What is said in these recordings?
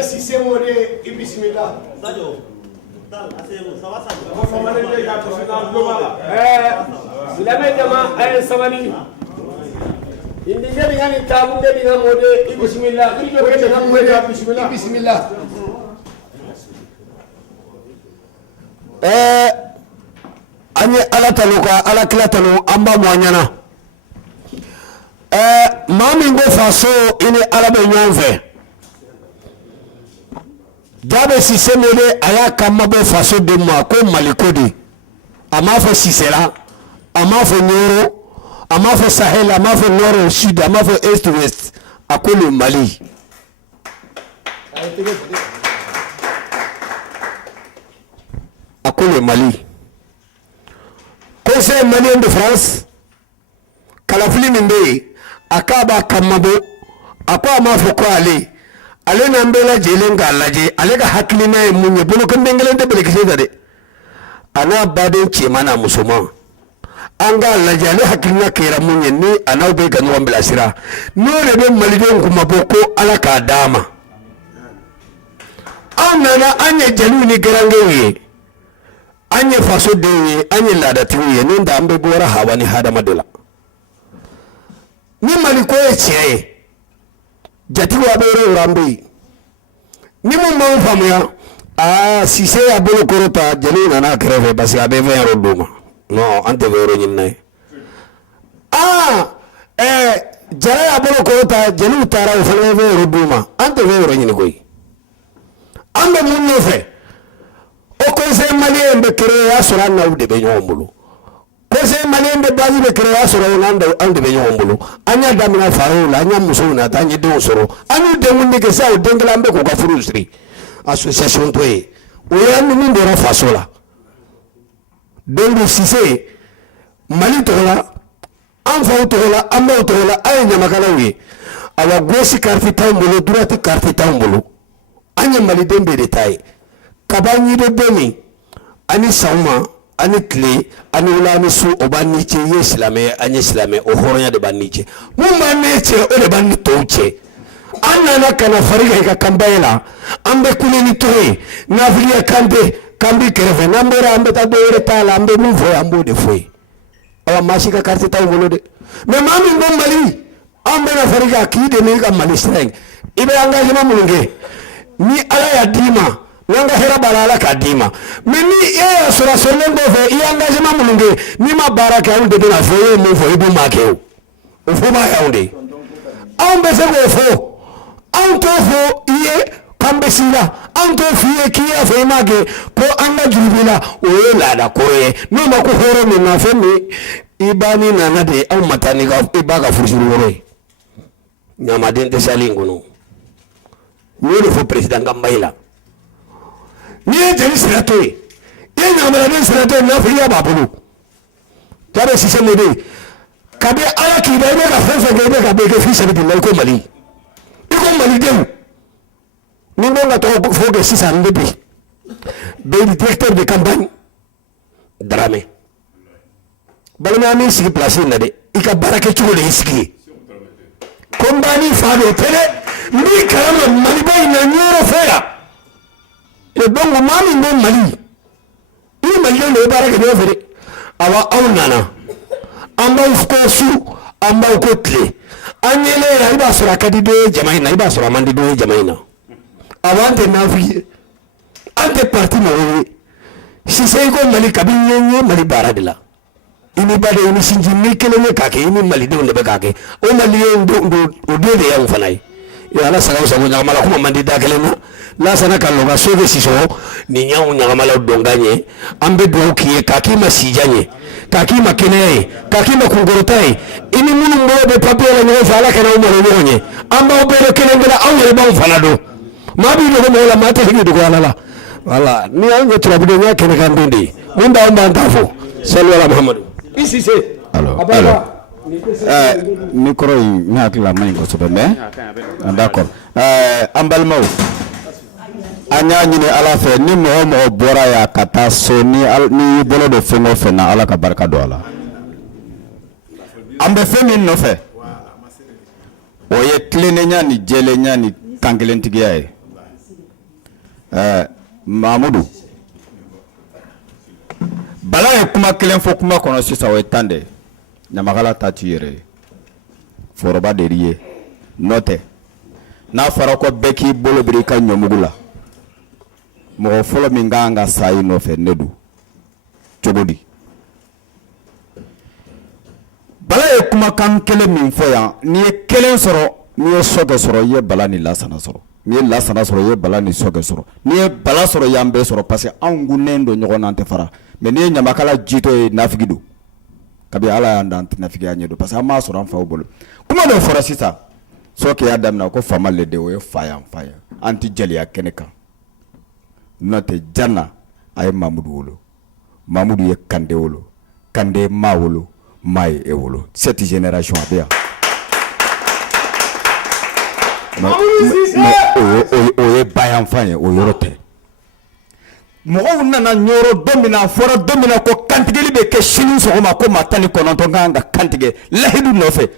Si c'est mon bismillah. Bismillah. Anye ala taluka ala kila talu amba mwanyana. Mami ngo faso ini ala be nyonfe. Jabe Sisemele aya kamabo faso de moi ko malikodi amafo Sisera amafo Nyoro amafo Sahel amafo Nord Sud amafo Est Ouest akolo Mali akolo Mali Conseil malien de France kalafili minde akaba kamabo akwa amafo ko ali ale na mbela jelenga laje ale ga hakilina e munye bolo ko ndengele de belekise dade ana baden chemana musoma anga laje ale hakilina kera munye ni ana be ga no mbela sira no le be malide nguma boko ala ka dama anana anye jelu ni garangewe anye faso dewe anye ladatiwe ni nda ambe bora hawani hada madela ni maliko e chie jati wa bere urambe ni mo ma famuya si se ya bolo korota jeli na kreve basi abeve ya roduma no ante vero nyinne jara ya bolo korota jeli utara ufaleve roduma ante vero nyinne koi ambe munno fe o conseil malien be créer asura na ude be nyombulu conseil malien de base be créer asura nganda ande be nyombulu anya damina faola anya musona tanye de osoro anu de munne ke sa o denglambe ko ka frustri association toye o ya numi ndora fasola dongo Cissé Mali tola anfa tola amma tola ay nyamakala wi awa gosi carte tambolo droite carte tambolo anya Mali dembe detail kabani de beni ani sauma ani kle ani ulani su obaniche yeslame ani islame o horonya de baniche mumba neche o de bani touche anana kana fariga ka kambaela ambe kuneni toye navlia kande kambi kereve nambera ambe tabere tala ambe mufo ambo de foi awa mashika carte tambolo de me mami Mali ambe na fariga kide ni ka Mali streng ibe engagement mulunge ni ala ya dima nanga hera balala kadima meni ya sura solengo fe ya engagement mulunge ni mabaraka unde de na foye mo fo ibu makeo o fo ma yaunde ambe se go fo anto fo iye kambesila anto fiye kiya fe mage ko anga jubila o la da koye no mako horo me na fe me ibani nana de au matani ga ibaga furusuru wore nyama dente salingo no ni fo president Gambaila ni jeli siratoy ye nyamara den siratoy na fiya babulu tabe Sisemele kabe ala ki ba be ka fefe ge be ka be ke fi sabi ko Mali iko Mali dem ni ngonga to fo ge sisa ndebi be directeur de campagne Dramé balma mi sigi place na de ika barake chule sigi kombani fado tele ni karama Mali bay na nyoro fera e bongo mami no Mali ni Mali le barake no fere awa aunana amba ufko su amba ukotle anyele ya iba sura kadido jamaina iba sura mandido jamaina awante nafi ante parti na wewe Cissé ko Mali kabinyenye Mali baradila ini bade ini sinji mikele kake ini Mali de onde kake o Mali ndo odede ya mfanai ya la saka usago nyamala kuma mandida kelena la sana kaloga soge siso ni nyawu nyamala donganye ambe do kiye kake masijanye k'a k'i ma kɛnɛya ye k'a k'i ma kunkɔrɔta ye i ni minnu bolo bɛ papier la ɲɔgɔn fɛ ala kana aw malo ɲɔgɔn ye an b'aw bɛɛ de kelen kelen aw yɛrɛ b'anw fana dɔn maa b'i dogo mɔgɔ la maa tɛ sigi dogo ala la voilà ni y'anw ye turabuden n y'a kɛnɛ kan don de ye mun b'anw b'an ta fɔ salu ala muhamadu i Cissé micro in ne hakili la man ɲi kosɛbɛ mais d'accord an balimaw an y'a ɲini ala fɛ ni mɔgɔ mɔgɔ bɔra yan ka taa so ni y'i bolo don fɛn o fɛn na ala ka barika don a la an bɛ fɛn min nɔfɛ o ye tilennenya ni jɛlenya ni kankelentigiya ye Mahamudu Bala ye kuma kelen fɔ kuma kɔnɔ sisan o ye tan de Ɲamakala ta t'i yɛrɛ ye foroba de y'i ye n'o tɛ n'a fɔra ko bɛɛ k'i bolo biri i ka ɲɔmugu la mɔgɔ fɔlɔ min kan ka sa i nɔfɛ ne do cogo di Bala ye kumakan kelen min fɔ yan n'i ye kelen sɔrɔ n'i ye sɔkɛ sɔrɔ i ye Bala ni Lasana sɔrɔ n'i ye Lasana sɔrɔ i ye Bala ni sɔkɛ sɔrɔ n'i ye Bala sɔrɔ i y'an bɛɛ sɔrɔ parce que anw gunnen don ɲɔgɔn na an tɛ fara mais n'i ye Ɲamakala jitɔ ye nafigi don kabi ala y'an dan nafigiya ɲɛ don parce que an m'a sɔrɔ an faw bolo kuma dɔ fɔra sisan sɔkɛ y'a daminɛ ko faama le de o ye fa yan an tɛ jɛliya kɛnɛ kan n'o tɛ Janna a ye Mamudu wolo Mamudu ye Kande wolo Kande ye Ma wolo Ma ye e wolo cette génération a bɛ yan o ye bayanfan ye o yɔrɔ tɛ mɔgɔw nana ɲɔrɔ don min na fɔra don min na ko kantigɛli bɛ kɛ sini sɔgɔma ko maa 19 kan ka kantigɛ lahidu nɔfɛ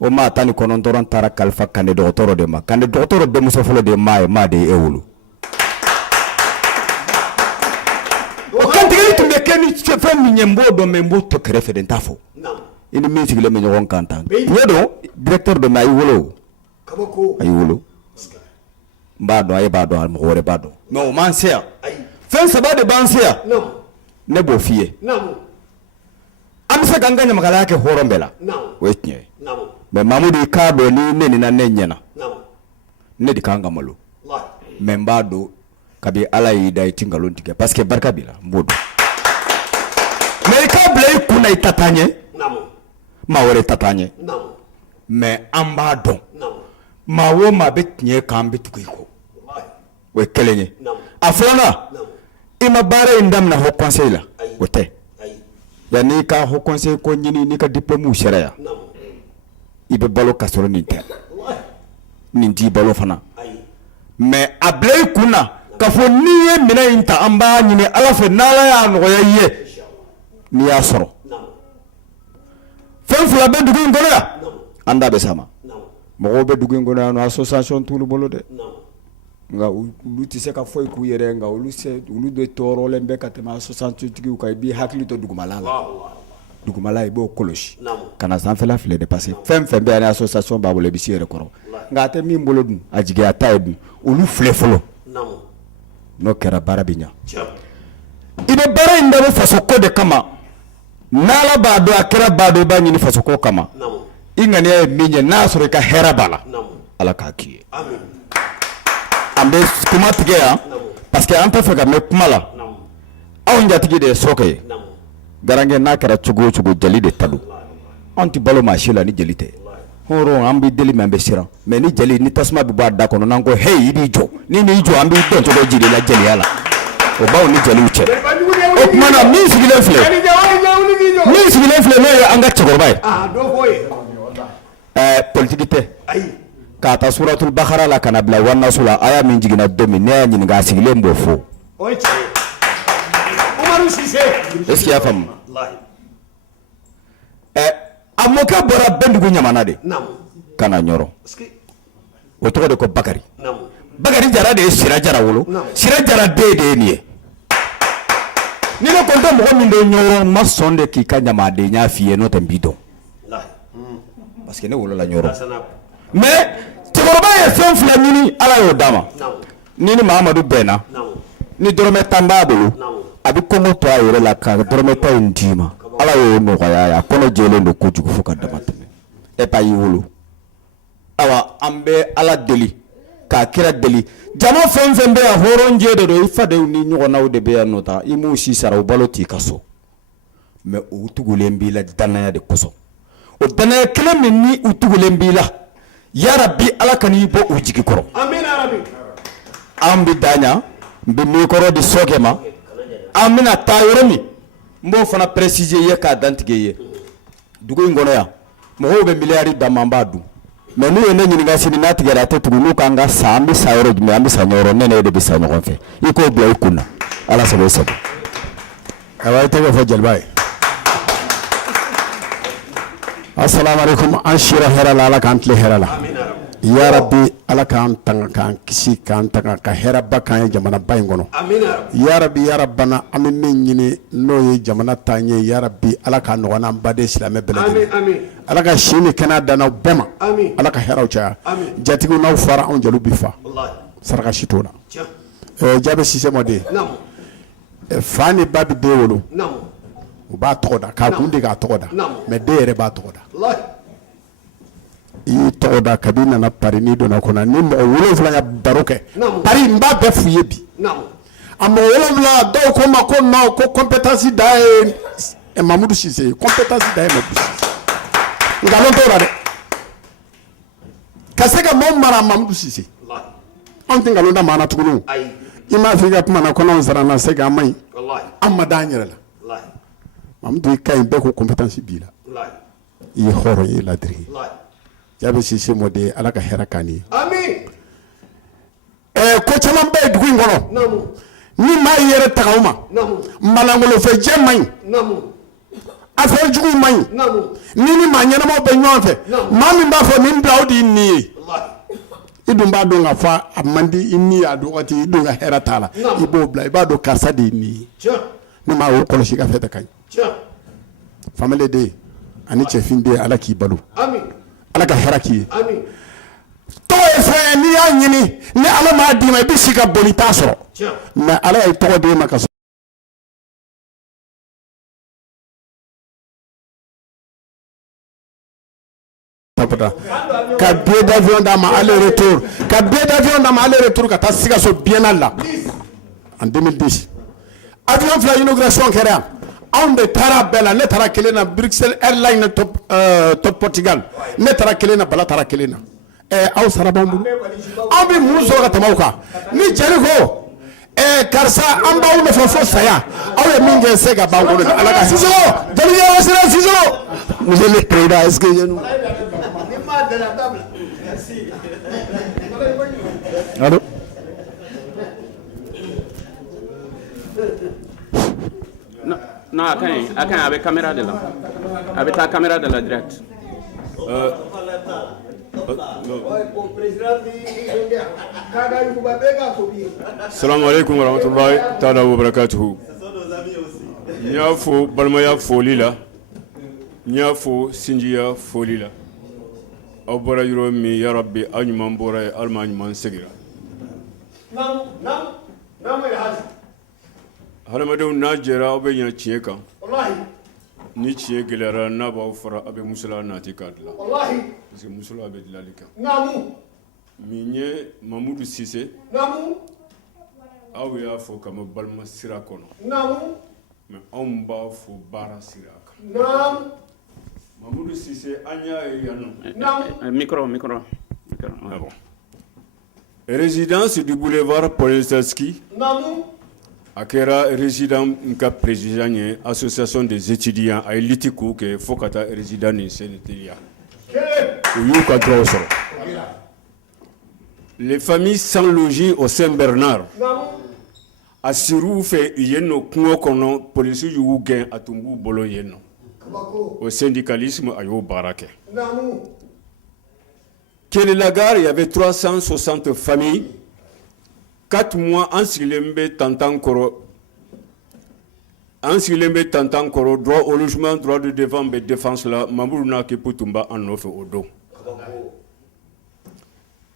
o maa 19 taara kalifa Kande dɔgɔtɔrɔ de ma Kande dɔgɔtɔrɔ denmuso fɔlɔ de ye Ma de ye e wolo o kantigɛli tun bɛ kɛ ni fɛn min ye n b'o dɔn mais n b'o to kɛrɛfɛ de n t'a fɔ i ni min sigilen bɛ ɲɔgɔn kan tan ɲɛ dɔn directeur dɔ mais a y'i wolo a y'i wolo n b'a dɔn a ye b'a dɔn mɔgɔ wɛrɛ b'a dɔn mais o m'an se yan fɛn saba de b'an se yan ne b'o f'i ye an bɛ se k'an ka ɲamakalaya kɛ hɔrɔn bɛɛ la o ye tiɲɛ ye mais Mamudu i k'a dɔn ni ne nina ne ɲɛna ne de kan ka malo mais n b'a dɔn kabi ala y'i da i ti nkalon tigɛ parce que barika b'i la n b'o dɔn mais i k'a bila i kun na i ta taa ɲɛ maa wɛrɛ ta taa ɲɛ mais an b'a dɔn maa o maa bɛ tiɲɛ kan bɛ tugu i kɔ o ye kelen ye a filanan i ma baara in daminɛ haut conseil la o tɛ yanni i ka haut conseil ko ɲini n'i ka diplôme sera yan i bɛ balo ka sɔrɔ nin tɛ nin t'i balo fana mais a bila i kun na k'a fɔ n'i ye minɛn in ta an b'a ɲini ala fɛ n'ala y'a nɔgɔya i ye n'i y'a sɔrɔ fɛn fila bɛ dugu in kɔnɔ yan an da bɛ s'a ma mɔgɔw bɛ dugu in kɔnɔ yan nɔ association t'olu bolo dɛ nka olu tɛ se ka foyi k'u yɛrɛ nka olu de tɔɔrɔlen bɛ ka tɛmɛ association tigiw kan i b'i hakili to dugumala la dugumala i b'o kɔlɔsi ka na sanfɛla filɛ de parce que fɛn fɛn bɛ yan ni association b'a bolo i bɛ s'i yɛrɛ kɔrɔ nka a tɛ min bolo dun a jigiya ta ye dun olu filɛ fɔlɔ n'o kɛra baara bɛ ɲa i bɛ baara in dabɔ faso ko de kama n'ala b'a dɔn a kɛra b'a dɔn i b'a ɲini faso ko kama i ŋaniya ye min ye n'a sɔrɔ i ka hɛrɛ b'a la ala k'a k'i ye an bɛ kuma tigɛ yan parce que an tɛ fɛ ka mɛn kuma la anw jatigi de ye sɔkɛ ye garankɛ n'a kɛra cogo o cogo jeli de ta don anw tɛ balo maa si la ni jeli tɛ hɔrɔn an bɛ deli mais an bɛ siran mais ni jeli ni tasuma bɛ bɔ a da kɔnɔ n'an ko hey i b'i jɔ ni n'i jɔ an b'i dɔn cogo jiri la jeliya la o b'aw ni jeliw cɛ o tuma na min sigilen filɛ n'o ye an ka cɛkɔrɔba ye politique tɛ k'a ta suratul bakara la ka na bila wannasu la aya min jiginna don min ne y'a ɲininka a sigilen b'o fɔ est-ce que i y'a faamu a mɔkɛ bɔra Bɛndugu ɲamana de ka na Ɲɔrɔ o tɔgɔ de ko Bakari Bakari Jara de ye Sira Jara wolo Sira Jara den de ye nin ye ni ne ko n tɛ mɔgɔ min bɛ Ɲɔrɔ n ma sɔn de k'i ka ɲamadenya f'i ye n'o tɛ n b'i dɔn parce que ne wolola Ɲɔrɔ mais cɛkɔrɔba ye fɛn fila ɲini ala y'o d'a ma ni Mahamadu bɛnna ni dɔrɔmɛ 10 b'a bolo a bɛ kɔngɔ to a yɛrɛ la ka dɔrɔmɛ 10 in d'i ma ala y'o nɔgɔya ye a kɔnɔ jɛlen don kojugu fo ka dama tɛmɛ e ba y'i wolo awa an bɛ ala deli k'a kira deli jama fɛn fɛn bɛ yan hɔrɔnjɛ de don i fadenw ni ɲɔgɔnnaw de bɛ yan nɔ ta i m'u si sara u balo t'i ka so mais u tugulen b'i la danaya de kosɔn o danaya kelen min ni u tugulen b'i la yarabi ala ka n'i bɔ u jigi kɔrɔ an bɛ da ɲa n bɛ mikɔrɔ di sɔkɛ ma an bɛna taa yɔrɔ min n b'o fana préciser ye k'a dantigɛ i ye dugu in kɔnɔ yan mɔgɔw bɛ miliyari d'a ma n b'a dun mais n'u ye ne ɲininka sini n'a tigɛra a tɛ tugu n'u kan ka sa an bɛ sa yɔrɔ jumɛn an bɛ sa ɲɔgɔn ne n'e de bɛ sa ɲɔgɔn fɛ i k'o bila i kun na ala sago i sago. ayiwa i tɛgɛ fɔ jeliba ye. assalamu alaikum an sira hɛrɛ la ala k'an tile hɛrɛ la ya rabbi ala k'an tanga k'an kisi k'an tanga ka hɛrɛba k'an ye jamanaba in kɔnɔ ya rabbi ya rabbana an bɛ min ɲini n'o ye jamana taa ɲɛ ya rabbi ala k'a nɔgɔya n'an baden silamɛ bɛɛ lajɛlen ala ka si ni kɛnɛya dan n'aw bɛɛ ma ala ka hɛrɛw caya jatigiw n'aw fara anw jeliw bi fa saraka si t'o la jaabi sise mɔden fa ni ba bɛ den wolo u b'a tɔgɔ da k'a kun de k'a tɔgɔ da mais den yɛrɛ b'a tɔgɔ da i y'i tɔgɔ da kabi nana pari n'i donna kɔnɔ ni mɔgɔ 7 ya baro kɛ pari n b'a bɛɛ f'u ye bi a mɔgɔ 7 dɔw ko ma ko non ko compétence da ye Mamadou Cissé ye compétence da ye Mamadou Cissé nkalon t'o la dɛ ka se ka maaw mara Mamadou Cissé anw tɛ nkalon da maa na tuguni i m'a fɔ i ka kuma na kɔnɔw sarana se k'an maɲi an ma da an yɛrɛ la Mamadou i ka ɲi bɛɛ ko compétence b'i la i ye hɔrɔn i ye ladiri ye jaabi sise mɔden ala ka hɛrɛ k'an ye ko caman bɛ ye dugu in kɔnɔ ni maa y'i yɛrɛ taga o ma malangolofɛjɛ man ɲi affaire juguw man ɲi ni maa ɲɛnamaw bɛ ɲɔgɔn fɛ maa min b'a fɔ nin bila o de y'i nin ye i dun b'a dɔn ka fɔ a man di i ni a dɔn waati i dun ka hɛrɛ t'a la i b'o bila i b'a dɔn karisa de y'i nin ye ni maa o kɔlɔsi ka fɛn tɛ ka ɲi famille den ani cɛfin den ala k'i balo ala ka hɛrɛ k'i ye tɔgɔ ye fɛn ye n'i y'a ɲini ni ala m'a d'i ma i bɛ si ka boli t'a sɔrɔ mais ala ye tɔgɔ d'e ma ka sɔrɔ ka billet d'avion d'a ma aller retour ka billet d'avion d'a ma aller retour ka taa Sikaso biennale la en 2010 avion fila inauguration kɛra yan anw de taara bɛɛ la ne taara kelen na Bruxelles Airlines top Portugal ne taara kelen na Bala taara kelen na aw sara b'an bolo aw bɛ mun sɔrɔ ka tɛmɛ aw kan ni jeli ko karisa an b'aw nɔfɛ fo saya aw ye min kɛ se ka b'an bolo ala ka Siso jeli ye wasira Siso monsieur le président est-ce que je nous allô non akan avec caméra de là avec ta caméra de la direct Salam alaikum warahmatullahi ta'ala wa barakatuhu. Nya fo balmaya foli la nya fo sinjiya foli la aw bɔra yɔrɔ min ya rabbi aw ɲuman bɔra ye alima ɲuman segira hadamadenw n'a jɛra aw bɛ ɲɛ tiɲɛ kan ni tiɲɛ gɛlɛyara n'a b'aw fara aw bɛ musala nati k'a dilan parce que musala bɛ dilanli kan min ye Mamadou Cissé aw y'a fɔ kama balima sira kɔnɔ mais anw b'a fɔ baara sira kan Mamadou Cissé an y'a ye yan nɔ micro ah bon. Résidence du boulevard Polestarski a kɛra résident ka président ye association des étudiants a ye liti k'u kɛ fo ka taa résident ni sénétariat u y'u ka droit sɔrɔ les familles sans logis au Saint-Bernard a sir'u fɛ yen nɔ kungo kɔnɔ polisi y'u gɛn a tun b'u bolo yen nɔ au syndicalisme a y'o baara kɛ Kélé-Lagar, il y avait 360 familles. 4 mois, en Silembe, Tantankoro, droit au logement, droit de défense, là, Mamourna Keputumba en offre au dos.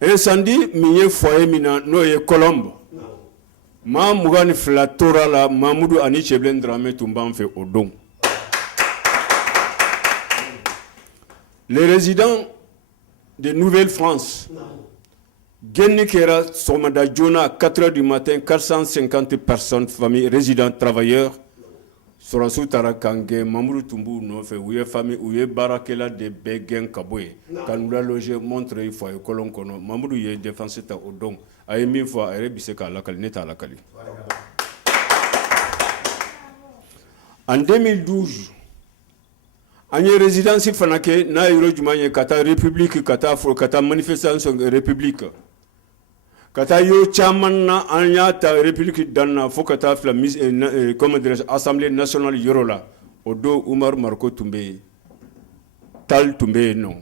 Incendie, Mie foyer mina, noye Colombe. Ma Mougani Flatora, la Mamoudou Ani Cheblen Drame Tumban fait au dos. Les résidents de Nouvelle-France, Genikera, Somada Jona, 4h du matin, 450 personnes, familles, résidents, travailleurs, Sɔrɔsiw taara kan gɛn Mamudu tun b'u nɔfɛ u ye famille u ye baarakɛla de bɛɛ gɛn ka bɔ yen ka n'u laloger Montreuil foyer Colombe kɔnɔ Mamudu ye défense ta o don a ye min fɔ a yɛrɛ bi se k'a lakali ne t'a lakali. En 2012 an ye résidence fana kɛ n'a ye yɔrɔ jumɛn ye ka taa république ka taa manifestation république ka taa yɔrɔ caman na an y'a ta république dan na fo ka taa fila comment dirais-je assemblée nationale yɔrɔ la o don Umaru Mariko tun bɛ yen Tal tun bɛ yen nɔ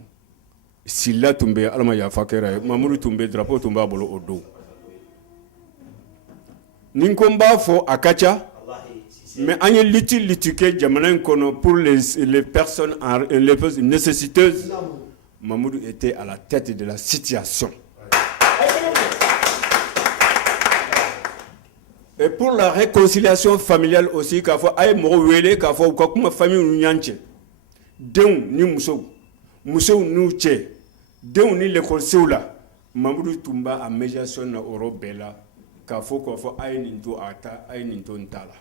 Sila tun bɛ yen Ala ma yafa kɛra ye Mamudu tun bɛ drapeau tun b'a bolo o don ni ko n b'a fɔ a ka ca mais an ye lutte kɛ jamana in kɔnɔ pour les personnes les nécessiteuses Mamudu était à la tête de la situation. Et pour la réconciliation familiale aussi k'a fɔ a ye mɔgɔw wele k'a fɔ u ka kuma famille ni ɲɔgɔn cɛ denw ni musow n'u cɛ denw ni l'écolisew la Mamudu tun b'a a médiation na o yɔrɔ bɛɛ la k'a fɔ a ye nin to a ta a ye nin to n ta la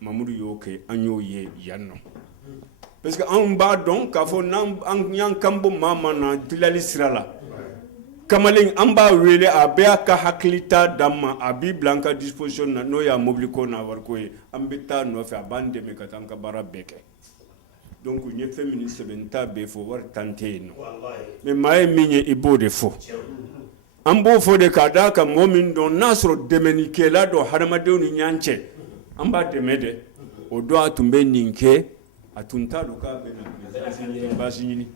Mamudu y'o kɛ an y'o ye yan nɔ parce que anw b'a dɔn k'a fɔ n'an y'an kan bɔ maa ma na dilali sira la kamalen an b'a wele a bɛɛ y'a ka hakilita d'an ma a b'i bila an ka disposition na n'o y'a mobili ko n'a wariko ye an bɛ taa nɔfɛ a b'an dɛmɛ ka taa an ka baara bɛɛ kɛ donc n ye fɛn min sɛbɛn n t'a bɛɛ fɔ wari tan tɛ yen nɔ mais maa ye min ye i b'o de fɔ an b'o fɔ de k'a d'a kan mɔgɔ min dɔn n'a sɔrɔ dɛmɛnikɛla dɔ hadamadenw ni ɲɔgɔn cɛ an b'a dɛmɛ dɛ o don a tun bɛ nin kɛ a tun t'a dɔn k'a bɛ na baasi ɲini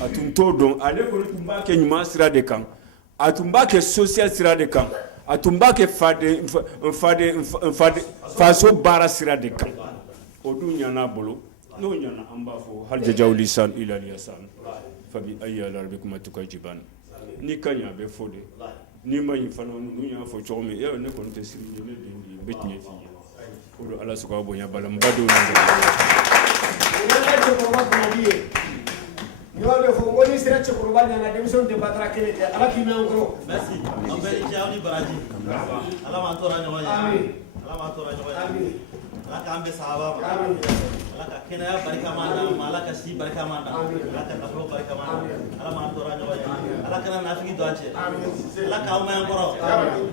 a tun t'o dɔn ale kɔni tun b'a kɛ ɲuman sira de kan a tun b'a kɛ social sira de kan a tun b'a kɛ faso baara sira de kan o dun ɲana bolo n'o ɲana an b'a fɔ hal jajaw lisan ila lisan fabi ayyi ala rabbikuma tukajiban ni ka ɲa a bɛ fɔ de ni ma ɲi fana ninnu y'a fɔ cogo min ne kɔni tɛ siri ne den de ye n bɛ tiɲɛ f'i ye o don ala sɔgɔ bonya bala n ba denw Yo le fo woni sira cɛkɔrɔba ɲana denmisɛnw tɛ batara kelen tɛ ala k'i mɛn kɔrɔ. Merci. An bɛ i cɛ aw ni baraji. Ala m'an tɔɔrɔ ɲɔgɔn ye. Amin. Ala m'an tɔɔrɔ ɲɔgɔn ye. Amin. Ala k'an bɛn sahaba ma. Amin. Ala ka kɛnɛya barikama d'an ma. Ala ka si barikama d'an ma. Ala ka nafolo barikama d'an ma. Ala m'an tɔɔrɔ ɲɔgɔn ye. Ala kana nafiki don an cɛ. Ala k'aw mɛn kɔrɔ.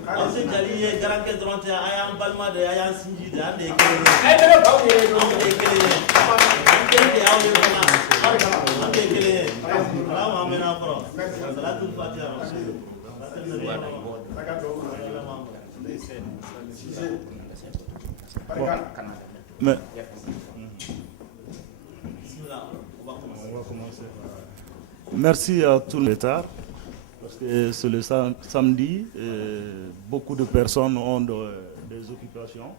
Aw tɛ jali ye garankɛ dɔrɔn tɛ a y'an balima de a y'an sinji de an de ye kelen ye. Anw de ye kelen ye. An kelen de y'aw ye fana. An de ye kelen ye. Ala m'an mɛn an kɔrɔ. Salatul Fatiha. Mais... Merci à tout le tard, parce que c'est le samedi, beaucoup de personnes ont des occupations.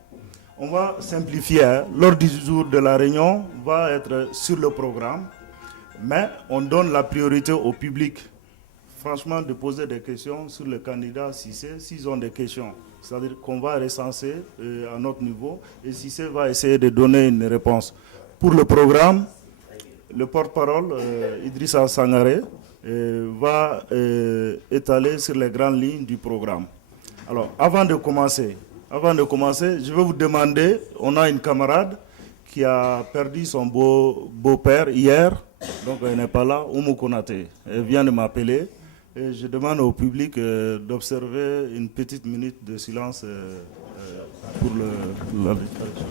On va simplifier. L'ordre du jour de la réunion va être sur le programme, mais on donne la priorité au public. Franchement, de poser des questions sur le candidat Cissé, s'ils ont des questions. C'est-à-dire qu'on va recenser à notre niveau et Cissé va essayer de donner une réponse. Pour le programme, le porte-parole, Idrissa Sangaré, va étaler sur les grandes lignes du programme. Alors, avant de commencer, je vais vous demander, on a une camarade qui a perdu son beau-père hier, donc elle n'est pas là, Oumou Konaté. Elle vient de m'appeler. Et je demande au public d'observer une petite minute de silence pour la disparition.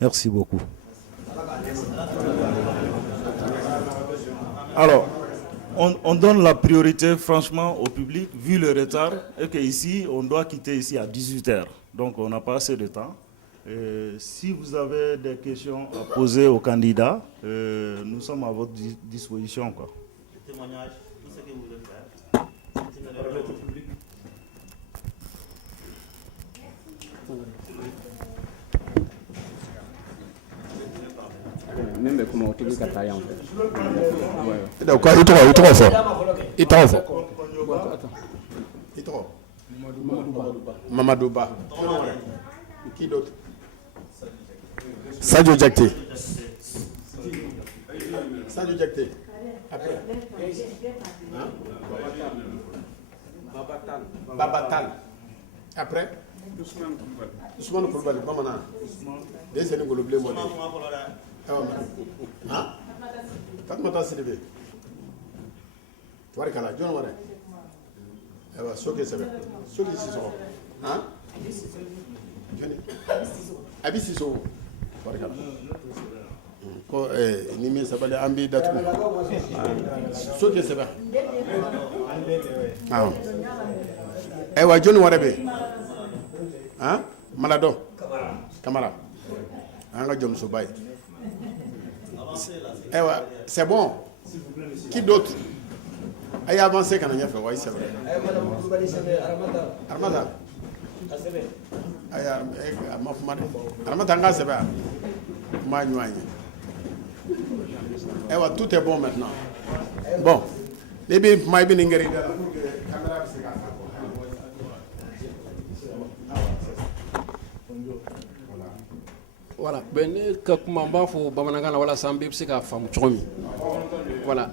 Merci beaucoup. Alors, on donne la priorité franchement au public, vu le retard, et qu'ici, on doit quitter ici à 18h. Donc, on n'a pas assez de temps. Si vous avez des questions à poser aux candidats, nous sommes à votre disposition, quoi. Témoignage, tout ce que vous voulez faire. Même comment tu veux qu'à en fait. Donc, il tɔgɔ fɔ. Mamadou Ba. Qui d'autre? Sadio Diakité. Sadio Diakité. Après. Babatal. Après. Ousmane Koulibaly, Bamana. Des Sénégalais bleus modèles. Hein? Fatmata Sidibé. Tuarikala, John Warren. Soke Sebe. Soke Siso. Hein? Abi Siso. Tuarikala. Ko ni mi sabale ambi datu. Soke Sebe. Ah. Ewa John Warebe. Hein? Malado. Camara. Anga Jom Soubay. C'est bon. Qui d'autre? Aïe avancé quand on a fait, oui, c'est vrai. Armada. Armada, c'est vrai. Tout est bon maintenant. Bon. Maybe my being voilà ben ne ka kuma b'a fɔ bamanankan na walasa an bɛɛ bɛ se k'a faamu cogo min voilà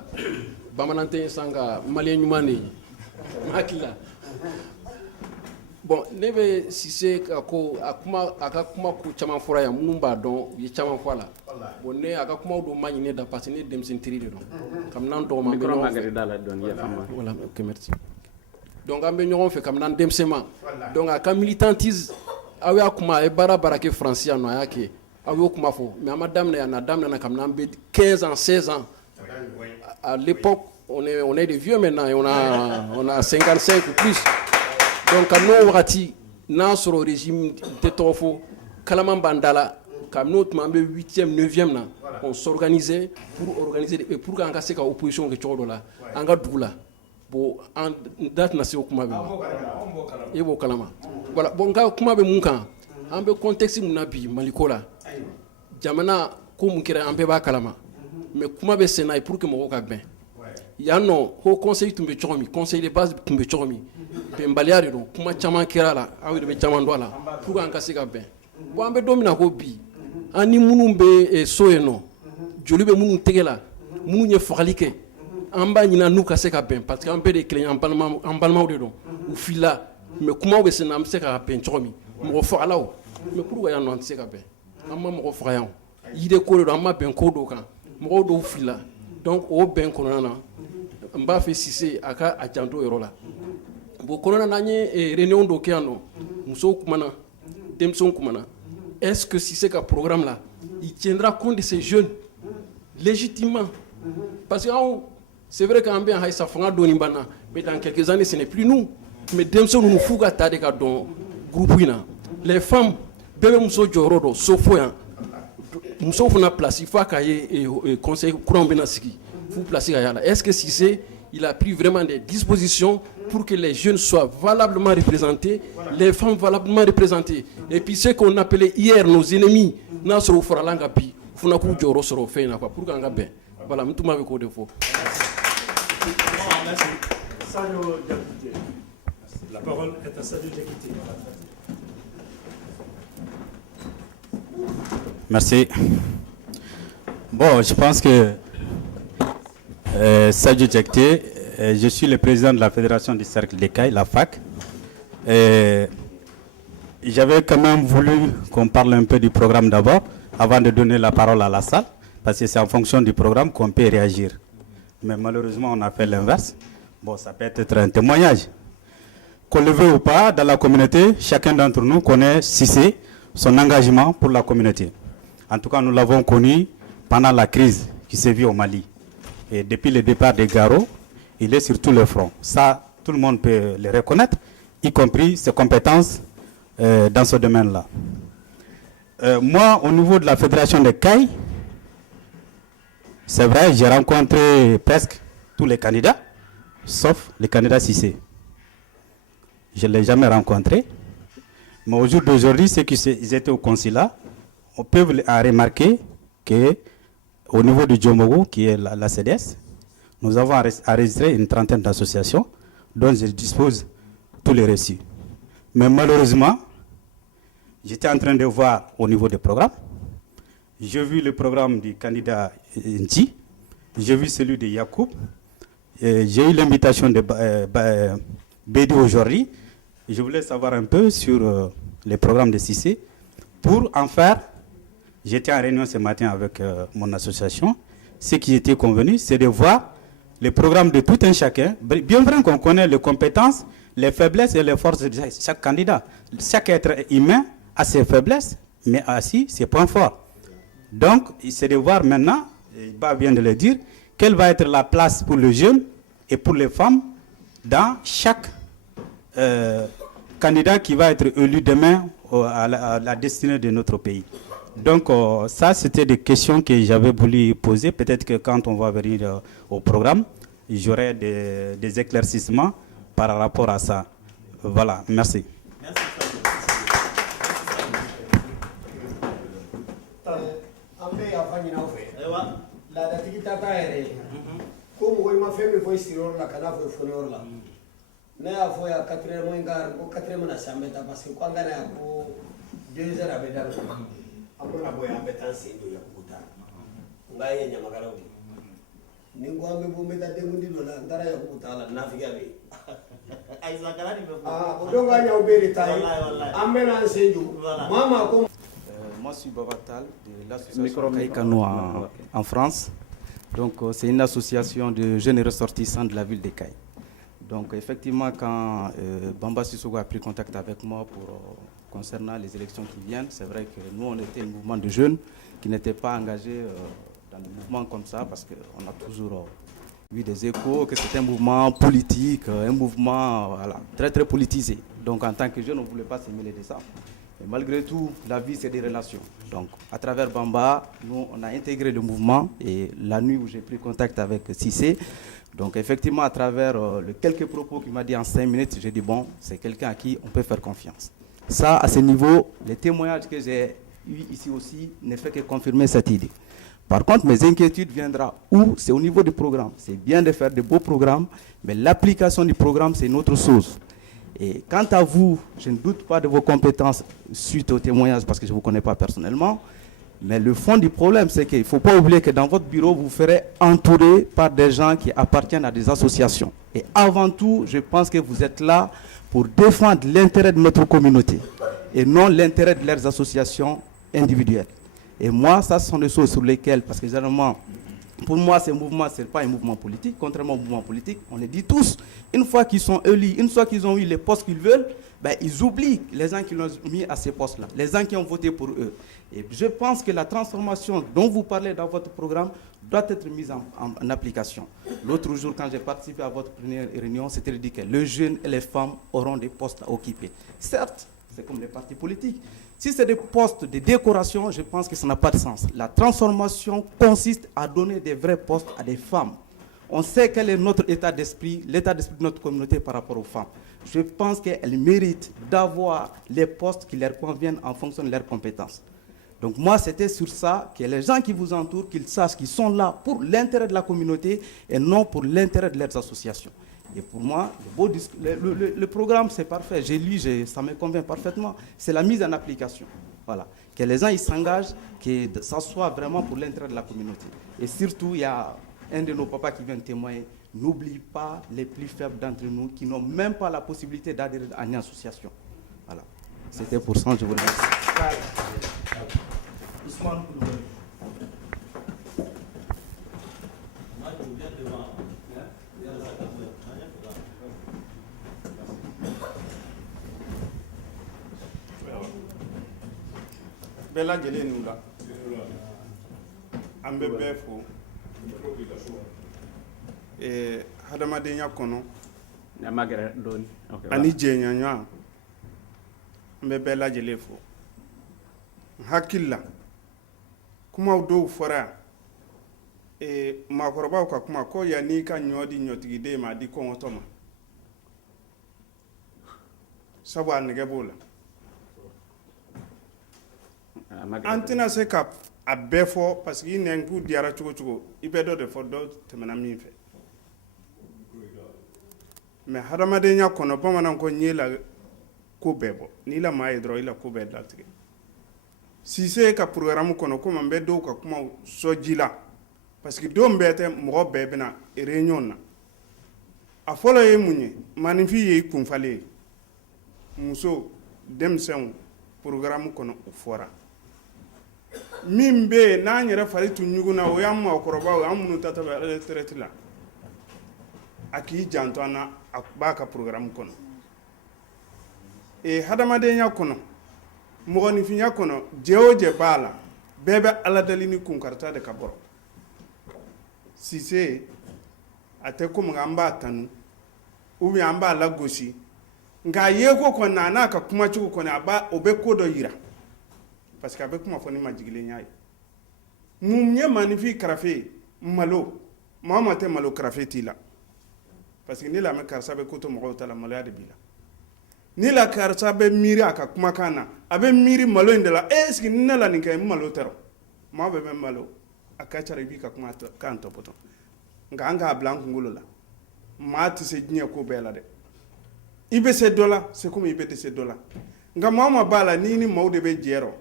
bamanan tɛ san ka maliyɛn ɲuman de ye hakili la bon ne bɛ Cissé ka ko a ka kuma ko caman fɔra yan minnu b'a dɔn u ye caman fɔ a la bon ne a ka kumaw dɔw ma ɲi ne da parce que ne denmisɛnnin teri de don kabini an dɔgɔma an bɛ ɲɔgɔn fɛ voilà ok merci donc an bɛ ɲɔgɔn fɛ kabini an denmisɛn ma donc a ka militantisme aw y'a kuma a ye baara kɛ France yan nɔ a y'a kɛ aw y'o kuma fɔ mais an ma daminɛ yan na daminɛna kabini an bɛ 15 ans 16 ans à l'époque on est des vieux maintenant et on a 55 ou plus donc kabini o wagati n'a sɔrɔ régime tɛ tɔgɔ fɔ kalaman b'an da la kabini o tuma an bɛ 8e 9e na on s'organisait pour qu'an ka se ka opposition kɛ cogo dɔ la an ka dugu la bon an da tɛna se o kuma bɛ ma e b'o kalama voilà bon nka kuma bɛ mun kan an bɛ contexte mun na bi Maliko la jamana ko mun kɛra an bɛɛ b'a kalama mais kuma bɛ sen na pour que mɔgɔw ka bɛn yan nɔ haut conseil tun bɛ cogo min conseil de base tun bɛ cogo min bɛnbaliya de don kuma caman kɛra la aw de bɛ caman dɔn a la pour que an ka se ka bɛn bon an bɛ don min na ko bi an ni minnu bɛ so yen nɔ joli bɛ minnu tɛgɛ la minnu ye fagali kɛ an b'a ɲina n'u ka se ka bɛn parce que an bɛɛ de kelen an balimaw de don u filila mais kumaw bɛ sen na an bɛ se ka bɛn cogo min mɔgɔ fagalaw mais pourquoi yan nɔ an tɛ se ka bɛn an ma mɔgɔ faga yan yide ko de don an ma bɛn ko dɔw kan mɔgɔw dɔw filila donc o bɛn kɔnɔna na n b'a fɛ Cissé a ka a janto yɔrɔ la bon kɔnɔna na an ye réunion dɔ kɛ yan nɔ musow kumana denmisɛnw kumana est-ce que Cissé ka programme là il tiendra compte de ces jeunes légitimement parce que c'est vrai qu'an bɛ yan halisa fanga dɔɔni b'an na mais dans quelques années ce n'est plus nous mais denmisɛnw ninnu f'u ka ta de ka dɔn groupe in na les femmes bɛɛ bɛ muso jɔyɔrɔ dɔn so fo yan musow fana place f'a ka ye conseil kuraw bɛna sigi f'u place ka y'a la est-ce que Cissé il a pris vraiment des dispositions pour que les jeunes soient valablement représentés, les femmes valablement représentées. Et puis ce qu'on appelait hier nos ennemis, n'a sɔrɔ fara la ka bi funa k'u jɔyɔrɔ sɔrɔ o fɛn in na quoi pour qu'an ka bɛn voilà n tun b'a fɛ k'o de fɔ. La parole est à Sadio Diakité. Merci. Bon, je pense que Sadio Diakité, je suis le président de la Fédération du Cercle d'Écaille, la FAC. J'avais quand même voulu qu'on parle un peu du programme d'abord, avant de donner la parole à la salle, parce que c'est en fonction du programme qu'on peut réagir. Mais malheureusement, on a fait l'inverse. Bon, ça peut être un témoignage. Qu'on le veuille ou pas, dans la communauté, chacun d'entre nous connaît Cissé, son engagement pour la communauté. En tout cas, nous l'avons connu pendant la crise qui s'est vue au Mali. Et depuis le départ des Garo, il est sur tout le front. Ça, tout le monde peut le reconnaître, y compris ses compétences dans ce domaine-là. Moi, au niveau de la Fédération des CAI, c'est vrai, j'ai rencontré presque tous les candidats, sauf le candidat Cissé. Je ne l'ai jamais rencontré. Mais au jour d'aujourd'hui, ceux qui étaient au consulat, on peut remarquer qu'au niveau du Djomogo, qui est la CDS, nous avons enregistré une trentaine d'associations dont je dispose tous les reçus. Mais malheureusement, j'étais en train de voir au niveau des programmes. J'ai vu le programme du candidat Nti. j'ai vu celui de Yacoub. J'ai eu l'invitation de Bédi aujourd'hui. Je voulais savoir un peu sur les programmes de Cissé. Pour en faire, j'étais en réunion ce matin avec mon association. Ce qui était convenu, c'est de voir les programmes de tout un chacun. Bien vrai qu'on connaît les compétences, les faiblesses et les forces de chaque candidat. Chaque être humain a ses faiblesses, mais aussi ses points forts. Donc, c'est de voir maintenant, Ba vient de le dire, quelle va être la place pour les jeunes et pour les femmes dans chaque candidat qui va être élu demain à la destinée de notre pays. Donc ça, c'était des questions que j'avais voulu poser. Peut-être que quand on va venir au programme, j'aurai des éclaircissements par rapport à ça. Voilà, merci. ne y'a fɔ ya 4 mo ngar ko 4 mo na sambe ta parce que ko ngana ya ko 2 heures abe dar amuna boya ambe tan sendo ya kuta ngaye nya magara udi ningo ambe bo meta de mundi do la ndara ya kuta la nafika be ay zakara ni be odonga nya uberi tai ambe na senju mama ko moi je suis Babatal de l'association Kaikano en France. Donc c'est une association de jeunes ressortissants de la ville de Caille. Donc effectivement, quand Bamba Sissoko a pris contact avec moi concernant les élections qui viennent, c'est vrai que nous, on était un mouvement de jeunes qui n'étaient pas engagés dans le mouvement comme ça, parce qu'on a toujours eu des échos, que c'était un mouvement politique, un mouvement très très politisé. Donc en tant que jeunes, on ne voulait pas se mêler de ça. Et malgré tout, la vie, c'est des relations. Donc à travers Bamba, nous, on a intégré le mouvement, et la nuit où j'ai pris contact avec Cissé, donc effectivement, à travers les quelques propos qu'il m'a dit en 5 minutes, j'ai dit bon, c'est quelqu'un à qui on peut faire confiance. Ça, à ce niveau, les témoignages que j'ai eus ici aussi ne fait que confirmer cette idée. Par contre, mes inquiétudes viendront où? C'est au niveau du programme. C'est bien de faire de beaux programmes, mais l'application du programme, c'est une autre chose. Et quant à vous, je ne doute pas de vos compétences suite aux témoignages, parce que je ne vous connais pas personnellement. Mais le fond du problème, c'est qu'il ne faut pas oublier que dans votre bureau, vous serez entouré par des gens qui appartiennent à des associations. Et avant tout, je pense que vous êtes là pour défendre l'intérêt de notre communauté et non l'intérêt de leurs associations individuelles. Et moi, ça, ce sont des choses sur lesquelles, parce que généralement, pour moi, ce mouvement, ce n'est pas un mouvement politique. Contrairement au mouvement politique, on le dit tous, une fois qu'ils sont élus, une fois qu'ils ont eu les postes qu'ils veulent, ben, ils oublient les gens qui l'ont mis à ces postes-là, les gens qui ont voté pour eux. Et je pense que la transformation dont vous parlez dans votre programme doit être mise en application. L'autre jour, quand j'ai participé à votre première réunion, c'était dit que les jeunes et les femmes auront des postes à occuper. Certes, c'est comme les partis politiques. Si c'est des postes de décoration, je pense que ça n'a pas de sens. La transformation consiste à donner des vrais postes à des femmes. On sait quel est notre état d'esprit, l'état d'esprit de notre communauté par rapport aux femmes. Je pense qu'elles méritent d'avoir les postes qui leur conviennent en fonction de leurs compétences. Donc moi, c'était sur ça que les gens qui vous entourent, qu'ils sachent qu'ils sont là pour l'intérêt de la communauté et non pour l'intérêt de leurs associations. Et pour moi, le programme, c'est parfait. J'ai lu, ça me convient parfaitement. C'est la mise en application. Voilà. Que les gens ils s'engagent, que ça soit vraiment pour l'intérêt de la communauté. Et surtout, il y a un de nos papas qui vient témoigner. N'oublie pas les plus faibles d'entre nous qui n'ont même pas la possibilité d'adhérer à une association. Voilà. C'était pour ça, je vous remercie. bɛɛ lajɛlen n'u la an bɛ bɛɛ fo hadamadenya kɔnɔ ani jɛɲɔgɔnya an bɛ bɛɛ lajɛlen fo n hakili la kumaw dɔw fɔra yan maakɔrɔbaw ka kuma ko yanni ka ɲɔ di ɲɔtigiden ma a di kɔngɔtɔ ma sabu a nɛgɛ b'o la an tɛna se ka a bɛɛ fɔ parce que i nɛnkun diyara cogo cogo i bɛ dɔ de fɔ dɔ tɛmɛna min fɛ mɛ hadamadenya kɔnɔ bamanan ko ɲɛ la ko bɛɛ bɔ n'i la maa ye dɔrɔn i la ko bɛɛ datigɛ Cissé ka programme kɔnɔ komi an bɛ dɔw ka kuma sɔji la parce que don bɛɛ tɛ mɔgɔ bɛɛ bɛna réunion na a fɔlɔ ye mun ye maninfin ye kunfalen ye muso denmisɛnw programme kɔnɔ o fɔra min bɛ yen n'an yɛrɛ fari tun ɲugunna o y'an mɔgɔkɔrɔbaw an minnu ta bɛ retraite la a k'i janto an na a b'a ka programme kɔnɔ hadamadenya kɔnɔ mɔgɔninfinya kɔnɔ jɛ o jɛ b'a la bɛɛ bɛ ala deli ni kunkarita de ka bɔrɔ Cissé a tɛ komi an b'a tanu ou bien an b'a lagosi nka a ye ko kɔni a n'a ka kumacogo kɔni o bɛ ko dɔ yira parce que a bɛ kuma fɔ ni majigilenya ye mun ye maninfin karafe malo maa ma tɛ malo karafe t'i la parce que ni lamɛn karisa bɛ ko to mɔgɔw ta la maloya de b'i la ni la karisa bɛ miiri a ka kumakan na a bɛ miiri malo in de la est ce que ni ne la nin kɛ n malo tɛ maa bɛɛ bɛ malo a ka ca i b'i ka kumakan tɔpɔtɔ nka an k'a bila an kunkolo la maa tɛ se diɲɛ ko bɛɛ la dɛ i bɛ se dɔ la c'est comme i bɛ dɛsɛ dɔ la nka maa ma b'a la ni maaw de bɛ jɛ rɔ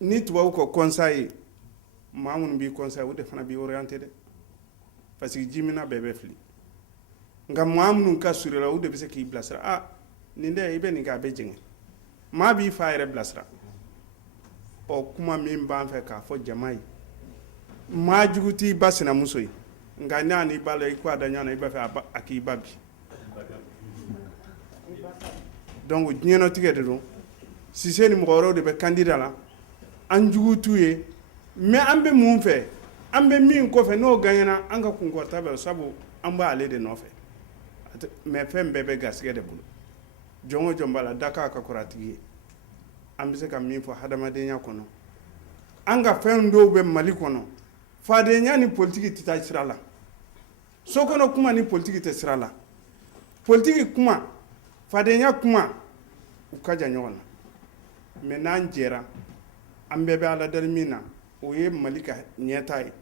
ni tubabu ka conseil ye maa minnu b'i conseil o de fana b'i orienté dɛ parce que jimina bɛɛ bɛ fili nka maa minnu ka surun la o de bɛ se k'i bilasira nin dɛ i bɛ nin kɛ a bɛ jɛngɛ maa b'i fa yɛrɛ bilasira kuma min b'an fɛ k'a fɔ jama ye maa jugu t'i ba sinamuso ye nka n'a n'i ba la i k'a da ɲɔgɔn na i b'a fɛ a k'i ba bi donc diɲɛlatigɛ de don Cissé ni mɔgɔ wɛrɛw de bɛ candidat la an jugu t'u ye mais an bɛ mun fɛ an bɛ min kɔfɛ n'o gagnera an ka kunkɔrɔta bɛ sabu an b'ale de nɔfɛ mais fɛn bɛɛ bɛ garisɛgɛ de bolo jɔn o jɔn b'a la da k'a ka kɔrɔ a tigi ye an bɛ se ka min fɔ hadamadenya kɔnɔ an ka fɛn dɔw bɛ Mali kɔnɔ fadenya ni politiki tɛ taa sira la so kɔnɔ kuma ni politiki tɛ sira la politiki kuma fadenya kuma u ka jan ɲɔgɔn na mais n'an jɛra an bɛɛ bɛ ala deli min na o ye Mali ka ɲɛta ye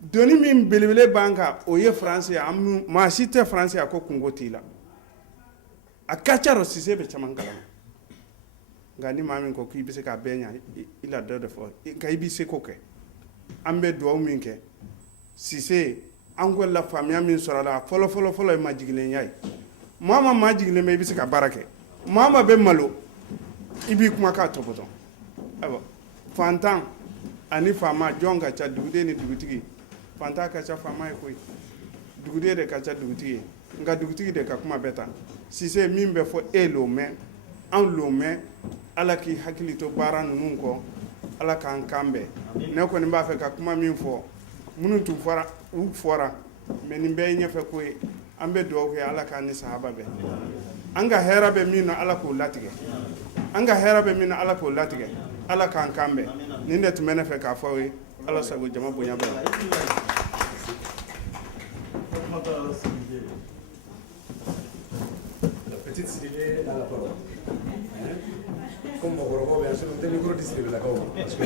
doni min belebele b'an kan o ye France ye maa si tɛ France a ko kungo t'i la a ka ca rɔ Cissé bɛ caman kalama nka ni maa min ko k'i bɛ se k'a bɛɛ ɲa i la dɔ de fɔ nka i b'i seko kɛ an bɛ duwawu min kɛ Cissé an ko la faamuya min sɔrɔ a la fɔlɔ ye majigilenya ye maa ma maa jigilen bɛ i bɛ se ka baara kɛ maa ma bɛ malo i b'i kuma k'a tɔpɔtɔ ayiwa fantan ani faama jɔn ka ca duguden ni dugutigi fantan ka ca faama ye koyi duguden de ka ca dugutigi ye nka dugutigi de ka kuma bɛ ta Cissé min bɛ fɔ e l'o mɛn an l'o mɛn ala k'i hakili to baara ninnu kɔ ala k'an kan bɛn ne kɔni b'a fɛ ka kuma min fɔ minnu tun fɔra u fɔra mais nin bɛɛ ye ɲɛfɛ ko ye an bɛ duwawu kɛ ala k'an ni sahaba bɛn an ka hɛrɛ bɛ min na ala k'o latigɛ an ka hɛrɛ bɛ min na ala k'o latigɛ ala k'an kan bɛn nin de tun bɛ ne fɛ k'a fɔ aw ye ala sago jama bonya bɛɛ la. Petite Sidibé a la parole. Comme mɔgɔkɔrɔbaw bɛ yan sinon n tɛ micro di Sidibélakaw ma parce que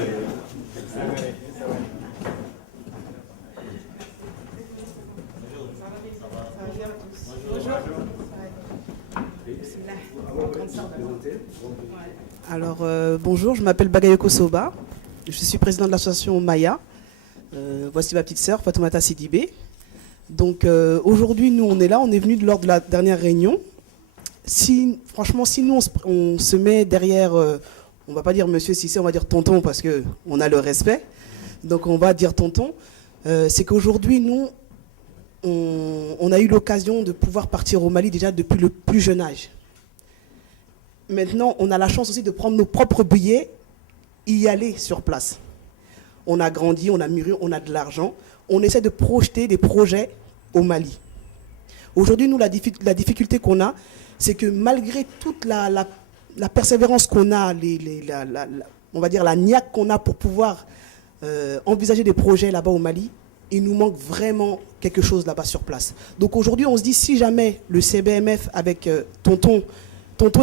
Alors, bonjour, je m'appelle Bagayoko Soba, je suis président de l'association Maya. Voici ma petite sœur, Fatoumata Sidibé. Donc, aujourd'hui, nous, on est là, on est venu lors de la dernière réunion. Franchement, si nous, on se met derrière, on ne va pas dire monsieur Cissé, on va dire tonton parce qu'on a le respect. Donc, on va dire tonton. C'est qu'aujourd'hui, nous, on a eu l'occasion de pouvoir partir au Mali déjà depuis le plus jeune âge. Maintenant, on a la chance aussi de prendre nos propres billets et y aller sur place. On a grandi, on a mûri, on a de l'argent. On essaie de projeter des projets au Mali. Aujourd'hui, nous, la difficulté qu'on a, c'est que malgré toute la persévérance qu'on a, on va dire la niaque qu'on a pour pouvoir envisager des projets là-bas au Mali, il nous manque vraiment quelque chose là-bas sur place. Donc aujourd'hui, on se dit, si jamais le CBMF avec Tonton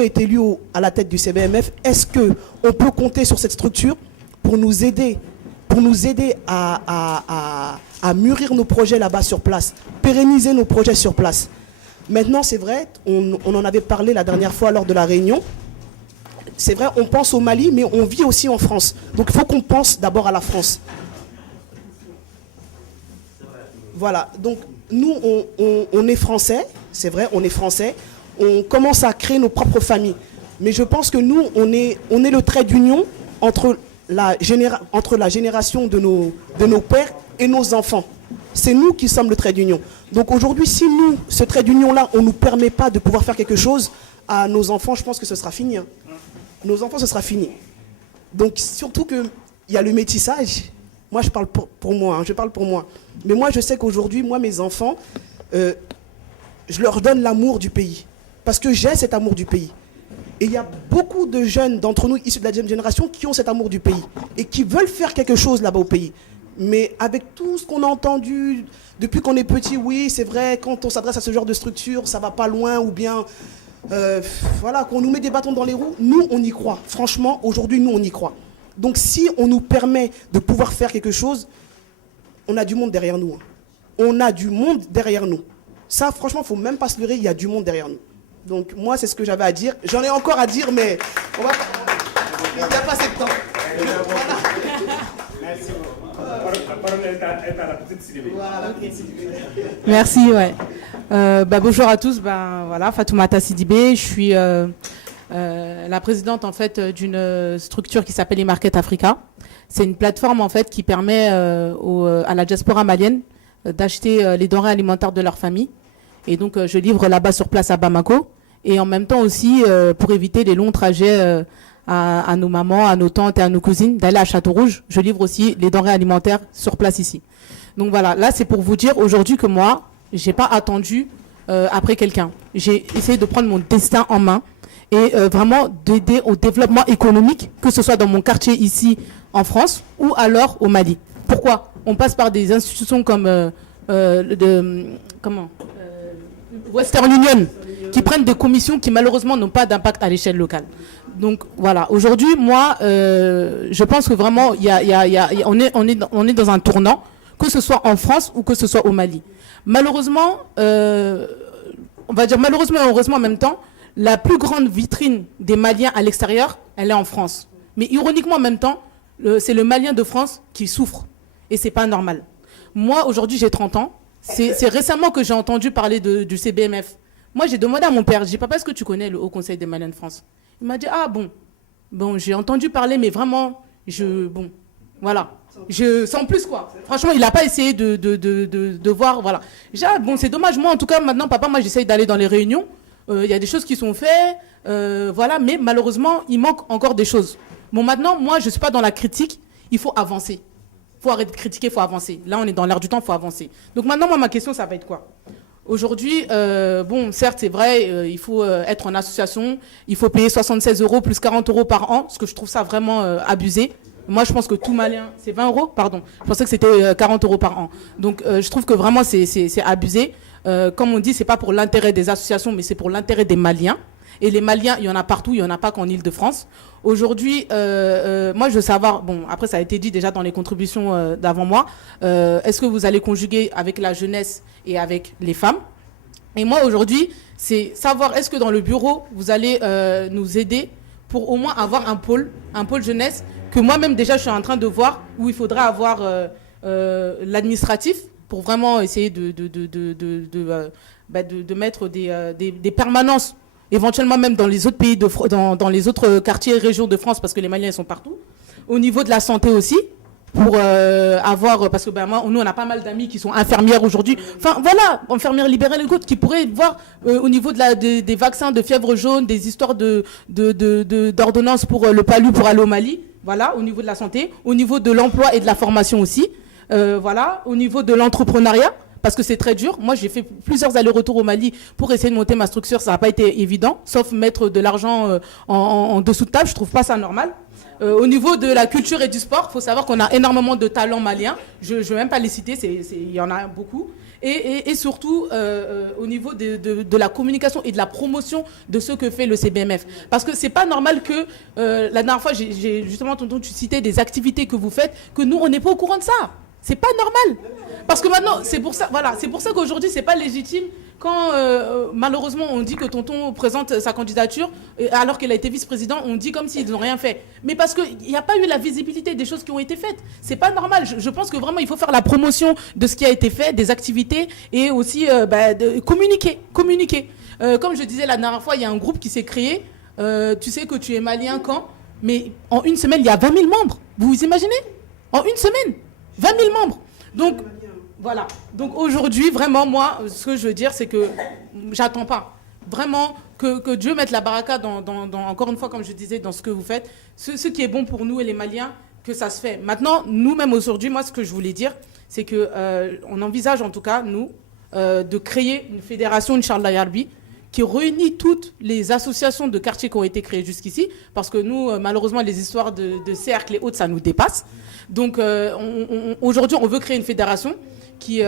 est élu à la tête du CBMF, est-ce qu'on peut compter sur cette structure pour nous aider à mûrir nos projets là-bas sur place, pérenniser nos projets sur place. Maintenant, c'est vrai, on en avait parlé la dernière fois lors de la réunion. C'est vrai, on pense au Mali, mais on vit aussi en France. Donc il faut qu'on pense d'abord à la France. Voilà, donc nous, on est français, c'est vrai, on est français, on commence à créer nos propres familles. Mais je pense que nous, on est le trait d'union entre la génération de nos pères et nos enfants. C'est nous qui sommes le trait d'union. Donc aujourd'hui, si nous, ce trait d'union-là, on ne nous permet pas de pouvoir faire quelque chose à nos enfants, je pense que ce sera fini. Hein. Nos enfants, ce sera fini. Donc surtout qu'il y a le métissage. Moi, je parle pour moi, hein, je parle pour moi. Mais moi, je sais qu'aujourd'hui, moi, mes enfants, je leur donne l'amour du pays. Parce que j'ai cet amour du pays. Et il y a beaucoup de jeunes d'entre nous, issus de la deuxième génération, qui ont cet amour du pays. Et qui veulent faire quelque chose là-bas au pays. Mais avec tout ce qu'on a entendu depuis qu'on est petit, oui, c'est vrai, quand on s'adresse à ce genre de structure, ça va pas loin, ou bien, voilà, qu'on nous met des bâtons dans les roues, nous, on y croit. Franchement, aujourd'hui, nous, on y croit. Donc, si on nous permet de pouvoir faire quelque chose, on a du monde derrière nous. Hein. On a du monde derrière nous. Ça, franchement, il ne faut même pas se leurrer, il y a du monde derrière nous. Donc, moi, c'est ce que j'avais à dire. J'en ai encore à dire, mais on va... il n'y a pas assez de temps. Voilà. Merci beaucoup. La parole est à la petite Sidibé. Voilà, merci, ouais. Bonjour à tous. Voilà, Fatoumata Sidibé. Je suis la présidente en fait d'une structure qui s'appelle eMarket Africa. C'est une plateforme en fait qui permet à la diaspora malienne d'acheter les denrées alimentaires de leur famille. Et donc je livre là-bas sur place à Bamako. Et en même temps aussi pour éviter les longs trajets à nos mamans, à nos tantes et à nos cousines d'aller à Château-Rouge. Je livre aussi les denrées alimentaires sur place ici. Donc voilà, là c'est pour vous dire aujourd'hui que moi, j'ai pas attendu après quelqu'un. J'ai essayé de prendre mon destin en main et vraiment d'aider au développement économique, que ce soit dans mon quartier ici en France ou alors au Mali. Pourquoi? On passe par des institutions comme Western Union, qui prennent des commissions qui malheureusement n'ont pas d'impact à l'échelle locale. Donc voilà, aujourd'hui, moi, je pense que vraiment, on est dans un tournant, que ce soit en France ou que ce soit au Mali. Malheureusement, on va dire malheureusement et heureusement en même temps, la plus grande vitrine des Maliens à l'extérieur, elle est en France. Mais ironiquement en même temps, c'est le Malien de France qui souffre. Et c'est pas normal. Moi, aujourd'hui, j'ai 30 ans. C'est récemment que j'ai entendu parler du CBMF. Moi, j'ai demandé à mon père, j'ai dit, papa, est-ce que tu connais le Haut Conseil des Maliens de France? Il m'a dit, ah bon, j'ai entendu parler, mais vraiment, voilà. Sans plus, quoi. Franchement, il n'a pas essayé de voir, voilà. J'ai dit, c'est dommage. Moi, en tout cas, maintenant, papa, moi, j'essaye d'aller dans les réunions. Il y a des choses qui sont faites, voilà, mais malheureusement, il manque encore des choses. Bon, maintenant, moi, je ne suis pas dans la critique. Il faut avancer. Il faut arrêter de critiquer, il faut avancer. Là, on est dans l'air du temps, il faut avancer. Donc maintenant, moi, ma question, ça va être quoi? Aujourd'hui, certes, c'est vrai, il faut être en association, il faut payer 76 € plus 40 € par an, parce que je trouve ça vraiment abusé. Moi, je pense que tout Malien, c'est 20 €, pardon. Je pensais que c'était 40 € par an. Donc, je trouve que vraiment, c'est abusé. Comme on dit, c'est pas pour l'intérêt des associations, mais c'est pour l'intérêt des Maliens. Et les Maliens, il y en a partout, il n'y en a pas qu'en Île-de-France. Aujourd'hui, moi, je veux savoir, après, ça a été dit déjà dans les contributions d'avant moi, est-ce que vous allez conjuguer avec la jeunesse et avec les femmes? Et moi, aujourd'hui, c'est savoir, est-ce que dans le bureau, vous allez nous aider pour au moins avoir un pôle jeunesse, que moi-même, déjà, je suis en train de voir, où il faudra avoir l'administratif, pour vraiment essayer de mettre des permanences, éventuellement même dans les autres pays, dans les autres quartiers et régions de France, parce que les Maliens sont partout. Au niveau de la santé aussi, pour avoir, parce que nous on a pas mal d'amis qui sont infirmières aujourd'hui, enfin voilà, infirmières libérales et autres, qui pourraient voir au niveau des vaccins de fièvre jaune, des histoires d'ordonnances pour le palu pour aller au Mali, voilà, au niveau de la santé, au niveau de l'emploi et de la formation aussi, voilà, au niveau de l'entrepreneuriat, parce que c'est très dur. Moi, j'ai fait plusieurs allers-retours au Mali pour essayer de monter ma structure. Ça n'a pas été évident, sauf mettre de l'argent en dessous de table. Je trouve pas ça normal. Au niveau de la culture et du sport, il faut savoir qu'on a énormément de talents maliens. Je ne vais même pas les citer, il y en a beaucoup. Et surtout, au niveau de la communication et de la promotion de ce que fait le CBMF. Parce que ce n'est pas normal que, la dernière fois, j'ai justement entendu citer des activités que vous faites, que nous, on n'est pas au courant de ça. C'est pas normal. Parce que maintenant, c'est pour ça qu'aujourd'hui, c'est pas légitime quand malheureusement on dit que tonton présente sa candidature alors qu'elle a été vice-président, on dit comme s'ils n'ont rien fait. Mais parce qu'il n'y a pas eu la visibilité des choses qui ont été faites. C'est pas normal. Je pense que vraiment il faut faire la promotion de ce qui a été fait, des activités et aussi de communiquer. Comme je disais la dernière fois, il y a un groupe qui s'est créé. Tu sais que tu es malien quand? Mais en une semaine, il y a 20 000 membres. Vous vous imaginez? En une semaine, 20 000 membres. Donc, voilà. Donc aujourd'hui, vraiment, moi, ce que je veux dire, c'est que j'attends pas. Vraiment, que Dieu mette la baraka dans, encore une fois, comme je disais, dans ce que vous faites. Ce qui est bon pour nous et les Maliens, que ça se fait. Maintenant, nous-mêmes aujourd'hui, moi, ce que je voulais dire, c'est qu'on envisage, en tout cas, nous, de créer une fédération, Inch'Allah Yarbi, qui réunit toutes les associations de quartiers qui ont été créées jusqu'ici, parce que nous, malheureusement, les histoires de cercles et autres, ça nous dépasse. Donc, aujourd'hui, on veut créer une fédération qui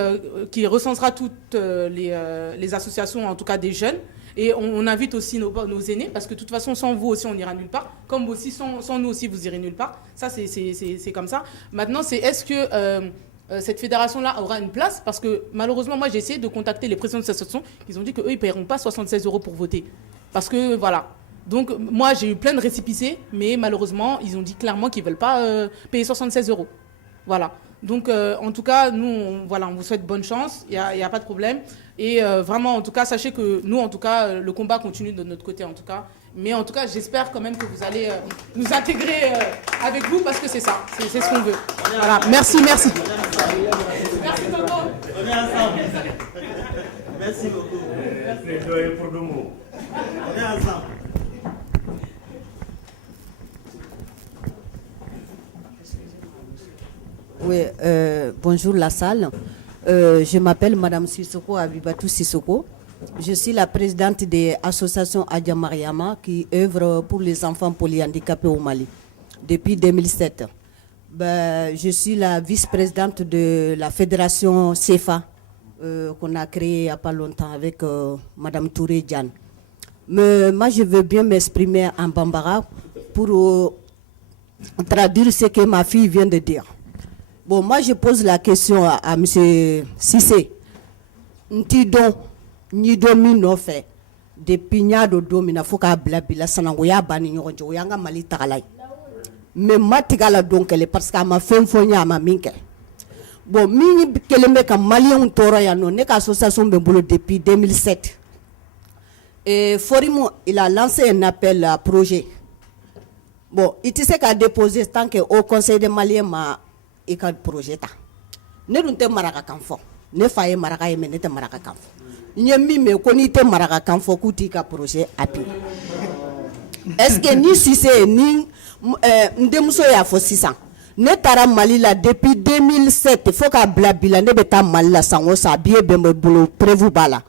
recensera toutes les associations, en tout cas des jeunes. Et on invite aussi nos aînés, parce que de toute façon, sans vous aussi, on n'ira nulle part. Comme aussi, sans nous aussi, vous irez nulle part. Ça, c'est comme ça. Maintenant, est-ce que cette fédération-là aura une place? Parce que malheureusement, moi, j'ai essayé de contacter les présidents de cette association. Ils ont dit qu'eux, ils ne paieront pas 76 € pour voter. Parce que, voilà. Donc, moi, j'ai eu plein de récépissés, mais malheureusement, ils ont dit clairement qu'ils ne veulent pas payer 76 €. Voilà. Donc, en tout cas, nous, on vous souhaite bonne chance. Il n'y a pas de problème. Et vraiment, en tout cas, sachez que nous, en tout cas, le combat continue de notre côté, en tout cas. Mais en tout cas, j'espère quand même que vous allez nous intégrer avec vous, parce que c'est ça. C'est ce qu'on veut. Voilà. Merci. Merci, tonton. On est ensemble. Merci beaucoup. Merci pour deux mots. On est ensemble. Oui, bonjour la salle. Je m'appelle Madame Sissoko Abibatou Sissoko. Je suis la présidente de l'association Adja Mariama qui œuvre pour les enfants polyhandicapés au Mali depuis 2007. Je suis la vice-présidente de la fédération CEFA qu'on a créée il n'y a pas longtemps avec Madame Touré Diane. Mais moi, je veux bien m'exprimer en bambara pour traduire ce que ma fille vient de dire. Bon, moi, je pose la question à M. Cissé. Ntidon, ni domi no fait. Depuis nyado domina foka blabila sanangoya bani nyonjo yanga mali tagalay. Mais matigala donc elle parce qu'à ma fin fonya ma minke. Bon, mini kelembe ka malien toro ya no ne ka association bembolo depuis 2007. Et Forimo, il a lancé un appel à projet. Bon, il sait qu'à déposer tant que au conseil des Maliens ma et quel projet ta ne dun te maraka kanfo ne faye maraka ye ne te maraka kanfo nyemi me ko ni te maraka kanfo kuti ka projet api est-ce que ni Cissé ni ndemuso ya fo 600 ne tara Mali la depuis 2007 faut ka blabila ne beta Mali la sango sa bien bembe bolo prévu bala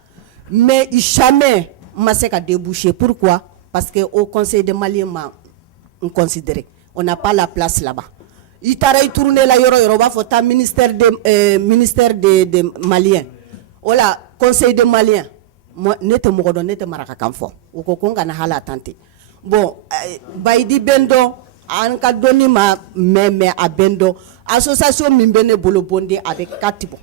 mais jamais ma se ka déboucher. Pourquoi? Parce que au conseil des Maliens on considéré on n'a pas la place là-bas. Il t'a tourné la yoro va fota ministère des Maliens. Voilà, conseil des Maliens. Moi nete mogodo nete maraka kamfo. Uko konga na hala tante. Bon, baidi bendo an ka doni ma meme a bendo association mimbene bolo bonde avec katibo.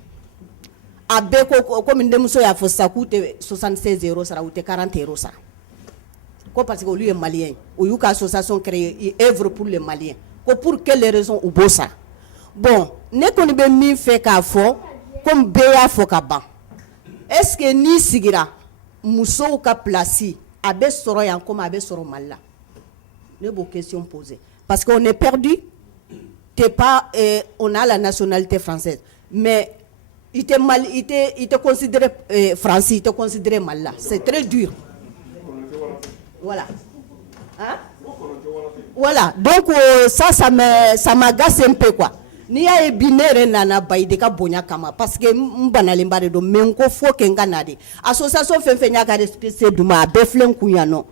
Abe ko comme ndemuso ya fo ça coûte 76 € ça coûte 40 € ça. Quoi parce que lui est malien. Ou yuka association créée, il œuvre pour les Maliens. Pour quelles raisons ou beau ça? Bon, ne connaît pas mi fait qu'à fort comme béa fo kaba. Est-ce que ni sigira muso ka placé abe soro yan comme abe soro malla? Ne beau question posée. Parce qu'on est perdu. T'es pas on a la nationalité française, mais il te considéré français, il te considéré malla. C'est très dur. Voilà. Hein? Voilà, donc ça m'agace un peu quoi. Ni ya binere nana baide ka bonya kama parce que mbana lembare do menko fo kenga nade. Association fenfenya ka respecter duma beflen kunyano.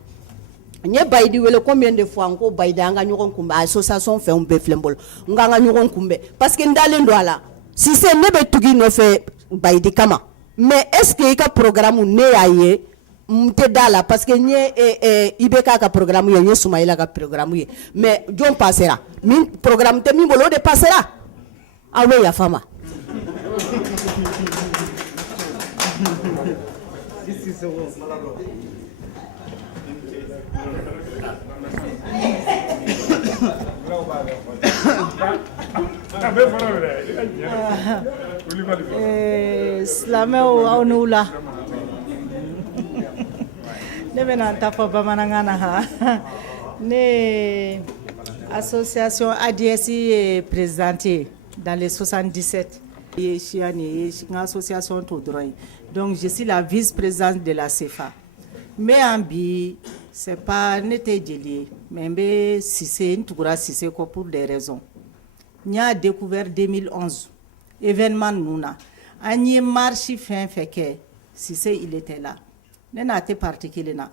Nye baidi wele combien de fois ngo baide anga nyokon kumba association fait un beflen bol. Nganga nyokon kumbe parce que ndale ndo ala. Si c'est nebe tugi no fait baide kama. Mais est-ce que ka programme ne yaye Mtedala parce que nye ibeka ka programme ye Soumaïla ka programme ye mais John passera min programme te min bolo de passera ah oui ya fama Silamɛw aw n'u la ne bɛna n ta fɔ bamanankan na ha ne association ADS ye présidente dans les 77 ye chia ni ye n ka association to dɔrɔn ye donc je suis la vice-présidente de la CFA mais yan bi c'est pas ne tɛ jeli ye mais n bɛ Cissé n tugura Cissé kɔ pour des raisons n y'a découvert 2011 événement ninnu na an ye marche fɛn fɛn kɛ Cissé il était là ne n'a tɛ parti kelen na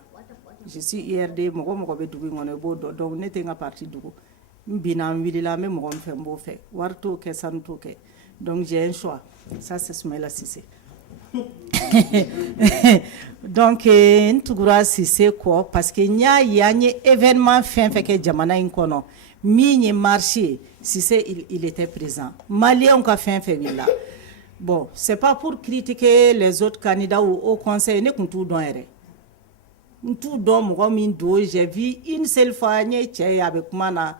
je suis IRD mɔgɔ mɔgɔ bɛ dugu in kɔnɔ i b'o dɔn donc ne tɛ n ka parti dugu n binna n wulila n bɛ mɔgɔ min fɛ n b'o fɛ wari t'o kɛ sanu t'o kɛ donc j'ai un choix ça c'est Soumaïla Cissé donc n tugura Cissé kɔ parce que n y'a ye an ye événement fɛn fɛn kɛ jamana in kɔnɔ min ye marché Cissé il était présent maliyɛnw ka fɛn fɛn wulila bon c'est pas pour critiquer les autres candidats ou au conseil ne kun t'u dɔn yɛrɛ n t'u dɔn mɔgɔ min don j'ai vu une seule fois n ye cɛ ye a bɛ kuma na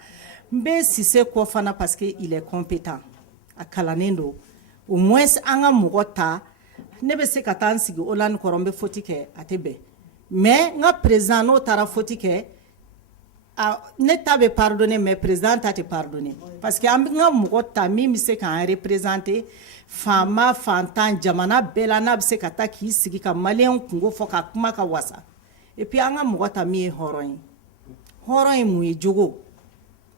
n bɛ Cissé kɔ fana parce que il est compétent a kalannen don au moins an ka mɔgɔ ta ne bɛ se ka taa n sigi Hollande kɔrɔ n bɛ faute kɛ a tɛ bɛn mais n ka président n'o taara faute kɛ ne ta bɛ pardonner mais président ta tɛ pardonner parce que an bɛ n ka mɔgɔ ta min bɛ se k'an représenter faama fantan jamana bɛɛ la n'a bɛ se ka taa k'i sigi ka maliyɛnw kungo fɔ ka kuma ka wasa et puis an ka mɔgɔ ta min ye hɔrɔn ye hɔrɔn ye mun ye jogo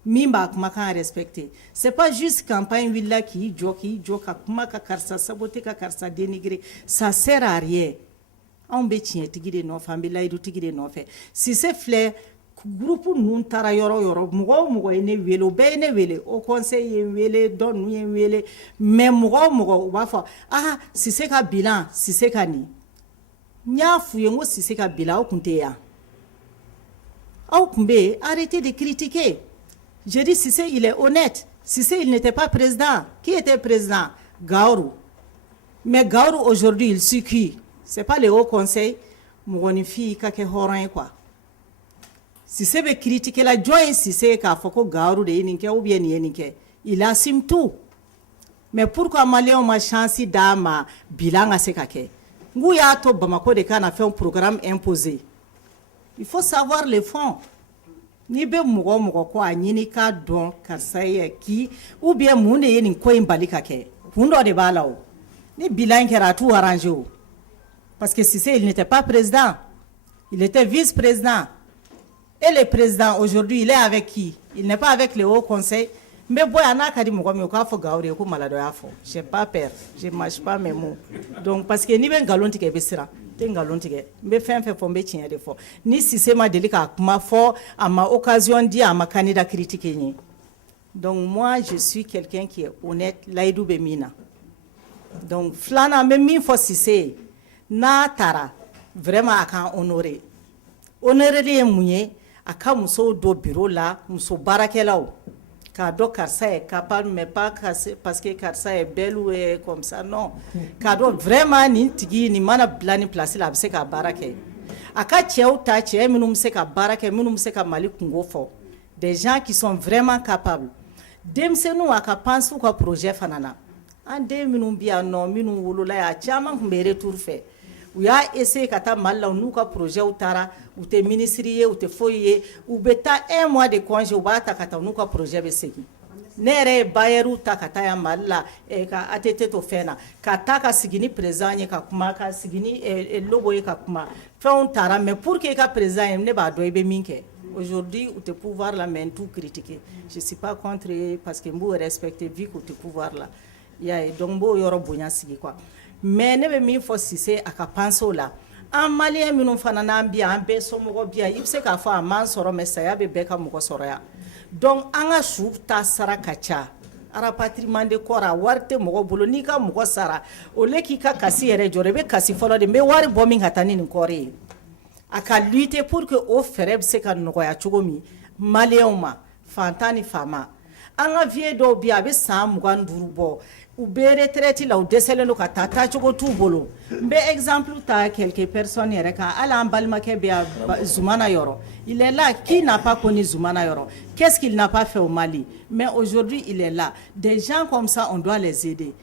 min b'a kumakan respecter c'est pas juste campagne wulila k'i jɔ ka kuma ka karisa saboter ka karisa dénigrer ça sert à rien anw bɛ tiɲɛtigi de nɔfɛ an bɛ layidutigi de nɔfɛ Cissé filɛ groupe ninnu taara yɔrɔ o yɔrɔ mɔgɔ o mɔgɔ ye ne wele o bɛɛ ye ne wele au conseil ye n wele dɔ ninnu ye n wele mais mɔgɔ o mɔgɔ u b'a fɔ ah Cissé ka bilan Cissé ka nin n y'a f'u ye n ko Cissé ka bilan aw tun tɛ yan aw tun bɛ yen arrêtez de critiquer je dis Cissé il est honnête Cissé il n'était pas président qui était président Gaourou mais Gaourou aujourd'hui il suit qui c'est pas le haut conseil mɔgɔninfin ka kɛ hɔrɔn ye quoi Cissé bɛ critiquer la jɔn ye Cissé k'a fɔ ko Gaourou de ye nin kɛ ou bien nin ye nin kɛ il assume tout mais pourquoi maliyɛnw ma chance d'a ma bilan ka se ka kɛ n k'u y'a to Bamako de ka na fɛn programme imposé il faut savoir les fonds n'i bɛ mɔgɔ o mɔgɔ ko a ɲini k'a dɔn karisa ye k'i ou bien mun de ye nin ko in bali ka kɛ kun dɔ de b'a la o ni bilan kɛra a t'u arranger o parce que Cissé il n'était pas président il était vice-président et le président aujourd'hui il est avec qui il n'est pas avec le haut conseil mais bɔ yan n'a ka di mɔgɔ min o k'a fɔ Gaourou ye ko maladɔ y'a fɔ j'ai pas peur je mâche pas mes mots donc parce que n'i bɛ nkalon tigɛ i bɛ siran tɛ nkalon tigɛ n bɛ fɛn fɛn fɔ n bɛ tiɲɛ de fɔ ni Cissé ma deli k'a kuma fɔ a ma occasion di a ma candidat critiquer n ye donc moi je suis quelqu'un qui est honnête layidu bɛ min na donc filanan n bɛ min fɔ Cissé ye n'a taara vraiment a k'an honorer honorer ye mun ye a ka musow don bureau la muso baarakɛlaw k'a dɔn karisa est capable mais pas parce que karisa est belle ou est comme ça non k'a dɔn vraiment nin tigi nin mana bila nin place la a bɛ se ka baara kɛ a ka cɛw ta cɛ minnu bɛ se ka baara kɛ minnu bɛ se ka Mali kungo fɔ des gens qui sont vraiment capables denmisɛnninw a ka pense u ka projet fana na an den minnu bɛ yan nɔ minnu wolola yan caman tun bɛ retour fɛ u y'a essayer ka taa Mali la u n'u ka projet taara u tɛ ministre ye u tɛ foyi ye u bɛ taa 1 mois de congé u b'a ta ka taa u n'u ka projet bɛ segin ne yɛrɛ ye bayeru ta ka taa yan Mali la ka ATT to fɛn na ka taa ka sigi ni président ye ka kuma ka sigi ni logo ye ka kuma fɛnw taara mais pour que i ka président ye ne b'a dɔn i bɛ min kɛ aujourd'hui u tɛ pouvoir la mais n t'u critiquer je suis pas contre parce que n b'u respecter vu qu'u tɛ pouvoir la i y'a ye donc n b'o yɔrɔ bonya sigi quoi mais ne bɛ min fɔ Cissé a ka panseau la an maliyɛn minnu fana n'an bi yan an bɛɛ somɔgɔ bi yan i bɛ se k'a fɔ a m'an sɔrɔ mais saya bɛ bɛɛ ka mɔgɔ sɔrɔ yan donc an ka su ta sara ka ca rapatriement de corps a wari tɛ mɔgɔ bolo n'i ka mɔgɔ sara au lieu k'i ka kasi yɛrɛ jɔrɔ i bɛ kasi fɔlɔ de n bɛ wari bɔ min ka taa ni nin kɔɔri ye a ka lutter pour que o fɛɛrɛ bɛ se ka nɔgɔya cogo min maliyɛnw ma fantan ni faama an ka vieux dɔw bi a bɛ san 25 bɔ u bɛ retraite la u dɛsɛlen don ka taa cogo t'u bolo n bɛ exemple ta quelques personnes yɛrɛ kan hali an balimakɛ bɛ yan Zumana yɔrɔ il est là qui n'a pas connu Zumana yɔrɔ qu'est-ce qu'il n'a pas fait au Mali mais aujourd'hui il est là des gens comme ça on doit les aider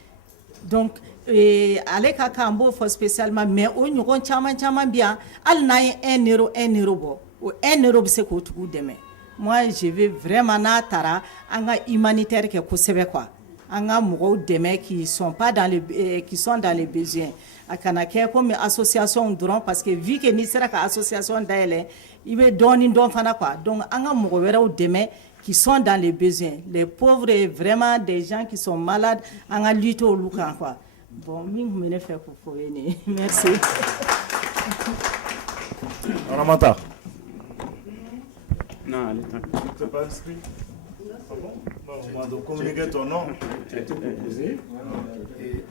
donc ale ka kan b'o fɔ spécialement mais o ɲɔgɔn caman bɛ yan hali n'a ye 1 euro bɔ o 1 euro bɛ se k'o tigiw dɛmɛ moi je veux vraiment n'a taara an ka humanitaire kɛ kosɛbɛ quoi an ka mɔgɔw dɛmɛ qui sont dans les besoins a kana kɛ comme association dɔrɔn parce que vu que n'i sera ka association dayɛlɛ i bɛ dɔɔni dɔn fana quoi donc an ka mɔgɔ wɛrɛw dɛmɛ qui sont dans les besoins les pauvres et vraiment des gens qui sont malades an ka lutter olu kan quoi bon min kun bɛ ne fɛ k'o fɔ ye nin ye merci. Ramata. Non, elle est pas inscrit. Ah bon? On va communiquer ton nom. Tu as tout proposé.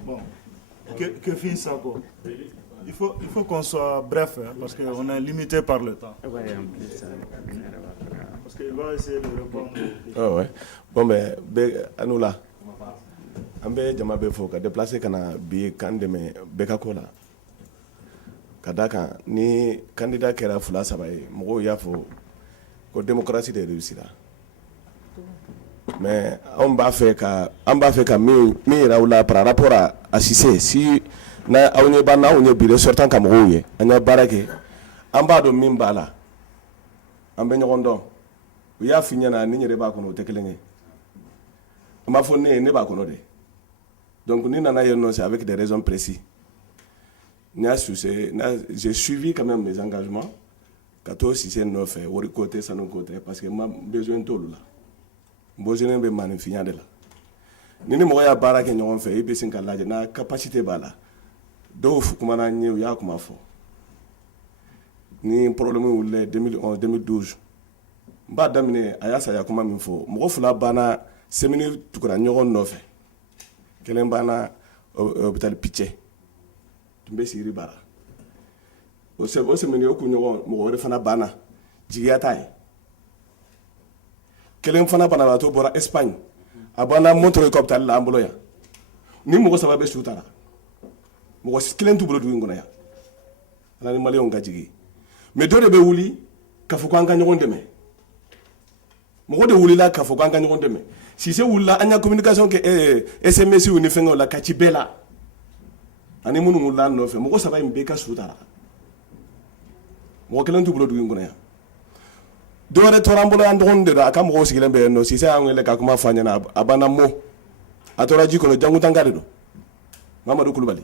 Bon. Que finit ça quoi? Il faut qu'on soit bref hein, parce qu'on est limité par le temps. Oui, en plus ça. Parce qu'il va essayer de répondre. Ah ouais. Bon mais Anoula. An bɛ jama bɛ fo ka déplacer ka na bi kan dɛmɛ bɛɛ ka ko la ka da kan ni candidat kɛra 2-3 ye mɔgɔw y'a fɔ ko démocratie de réussira mais an b'a fɛ ka min yira u la par rapport à Cissé si na aw ɲɛ b'an na aw ɲɛ bi sortant ka mɔgɔw ye an y'a baara kɛ an b'a dɔn min b'a la an bɛ ɲɔgɔn dɔn u y'a f'i ɲɛna ni n yɛrɛ b'a kɔnɔ o tɛ kelen ye an b'a fɔ ne b'a kɔnɔ de donc ni nana yen non c'est avec des raisons précises j'ai suivi quand même mes engagements ka to Cissé nɔfɛ wari côté sanu côté parce que ma besoin t'olu la besoin bɛ maanifinya de la ni mɔgɔ y'a baara kɛ ɲɔgɔn fɛ i bɛ sin ka lajɛ na capacité b'a la dɔw kumana n ye u y'a kuma fɔ ni problème wulila 2011 2012 n b'a daminɛ a y'a saya kuma min fɔ mɔgɔ 2 banna semaine tugura ɲɔgɔn nɔfɛ kelen banna hôpital Pitché tun bɛ Siri bara o semaine o kun ɲɔgɔn mɔgɔ wɛrɛ fana banna jigiya t'a ye kelen fana banabaatɔ bɔra Espagne a banna Montreuil ka hôpital la an bolo yan ni mɔgɔ 3 bɛ su tara mɔgɔ kelen t'u bolo dugu in kɔnɔ yan ala ni maliyɛnw ka jigi mais dɔ de bɛ wuli k'a fɔ ko an ka ɲɔgɔn dɛmɛ mɔgɔ de wulila k'a fɔ ko an ka ɲɔgɔn dɛmɛ Cissé wulila an ya communication kɛ SMS ni fɛngɛw la ka ci bɛɛ la ani minnu wulila nɔfɛ mɔgɔ 3 in bɛɛ ka su tara mɔgɔ kelen t'u bolo dugu in kɔnɔ yan dɔ wɛrɛ tora an bolo an dɔgɔnin de don a ka mɔgɔw sigilen bɛ yen nɔ Cissé y'an wele ka kuma fɔ an ɲɛna a banna mo a tora ji kɔnɔ Jankutanka de don Mamadu Kulubali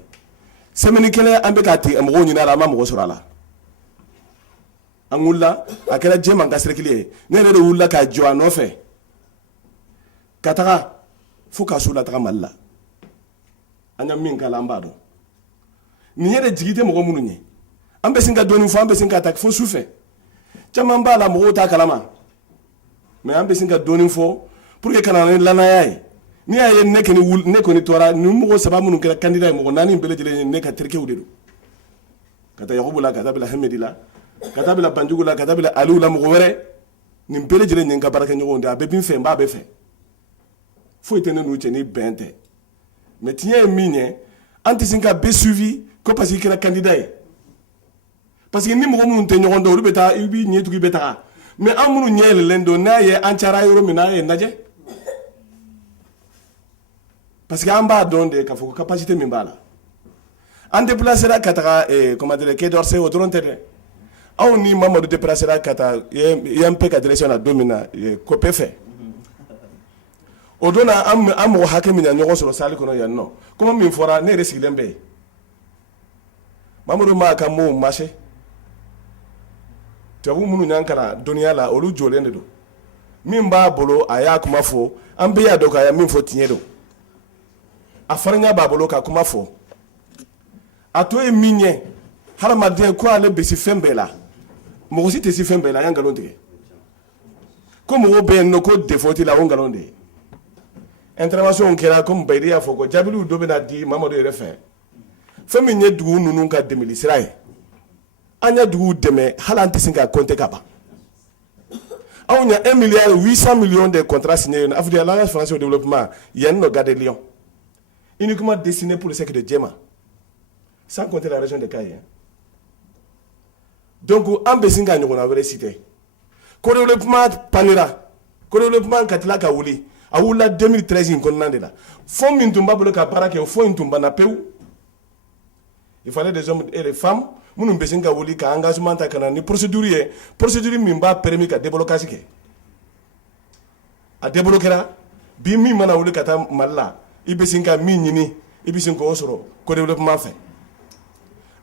semaine kelen an bɛ ka mɔgɔw ɲini a la an ma mɔgɔ sɔrɔ a la an wulila a kɛra jɛman ka sirikili ye ne yɛrɛ de wulila ka jɔ a nɔfɛ ka taga fo ka su la taga Mali la an ya min kala an b'a dɔn nin yɛrɛ jigi tɛ mɔgɔ minnu ɲɛ an bɛ sin ka dɔɔnin fɔ an bɛ sin ka ta fo su fɛ caman b'a la mɔgɔw t'a kalama mais an bɛ sin ka dɔɔnin fɔ pour que kana ni lanaya ye ni y'a ye ne kɔni tora ni mɔgɔ 3 minnu kɛra candidat ye mɔgɔ 4 bɛɛ lajɛlen ye ne ka terikɛw de don ka taa Yakubu la ka taa bila Hamedi la ka taa bila Banjugu la ka taa bila Aliou la mɔgɔ wɛrɛ nin bɛɛ lajɛlen ye n ka baarakɛɲɔgɔnw de a bɛ bin fɛ n b'a bɛɛ fɛ foyi tɛ ne n'u cɛ ni bɛn tɛ mais tiɲɛ ye min ye an tɛ sin ka bɛɛ suivi ko parce que i kɛra candidat ye parce que ni mɔgɔ minnu tɛ ɲɔgɔn dɔn olu bɛ taa i b'i ɲɛ tugun i bɛ taga mais an minnu ɲɛ yɛlɛlen don n'a ye an cayara yɔrɔ min na an ye lajɛ parce que an b'a dɔn de k'a fɔ ko capacité min b'a la an déplacera ka taga comment dire Quai d'Orsay o dɔrɔn tɛ dɛ anw ni Mamadu déplacera ka taa IMP ka direction na don min na COPE fɛ o don na an mɔgɔ hakɛ min na ɲɔgɔn sɔrɔ salle kɔnɔ yan nɔ comme min fɔra ne yɛrɛ sigilen bɛ yen Mamadu m'a ka mots marché tubabu minnu y'an kalan dɔnniya la olu jɔlen de don min b'a bolo a y'a kuma fɔ an bɛɛ y'a dɔn k'a ye min fɔ tiɲɛ don a farinya b'a bolo ka kuma fɔ a to ye min ye hadamaden ko ale bɛ se fɛn bɛɛ la mɔgɔ si tɛ se fɛn bɛɛ la a y'an nkalon tigɛ ko mɔgɔw bɛ yen nɔ ko défaut t'i la o nkalon de ye intervention kɛra comme Bayidi y'a fɔ ko jaabiw dɔ bɛna di Mamadu yɛrɛ fɛ fɛn min ye dugu ninnu ka dɛmɛli sira ye an ye duguw dɛmɛ hali an tɛ se ka compter ka ban anw ye 1,8 milliard de contrats signés Afrique de l'Alliance française au développement yan nɔ Gade Lyon uniquement destiné pour le secteur de Djema, sans compter la région de Kaye. Donc, en Bessinga, nous avons cité. Le développement Panera, le développement Katila Kaouli, a 2013 in Konandela. Fonds Mintumba Boloka Parake, Fonds Intumba Napeu. Il fallait des hommes et des femmes. Nous Bessinga Kaouli, qui engagement à Kanani, procédure Mimba permis qu'à débloquer. À débloquer, Bimi Manaouli Kata Malla, Ibesinga Minini, Ibisinko Osoro, le développement fait.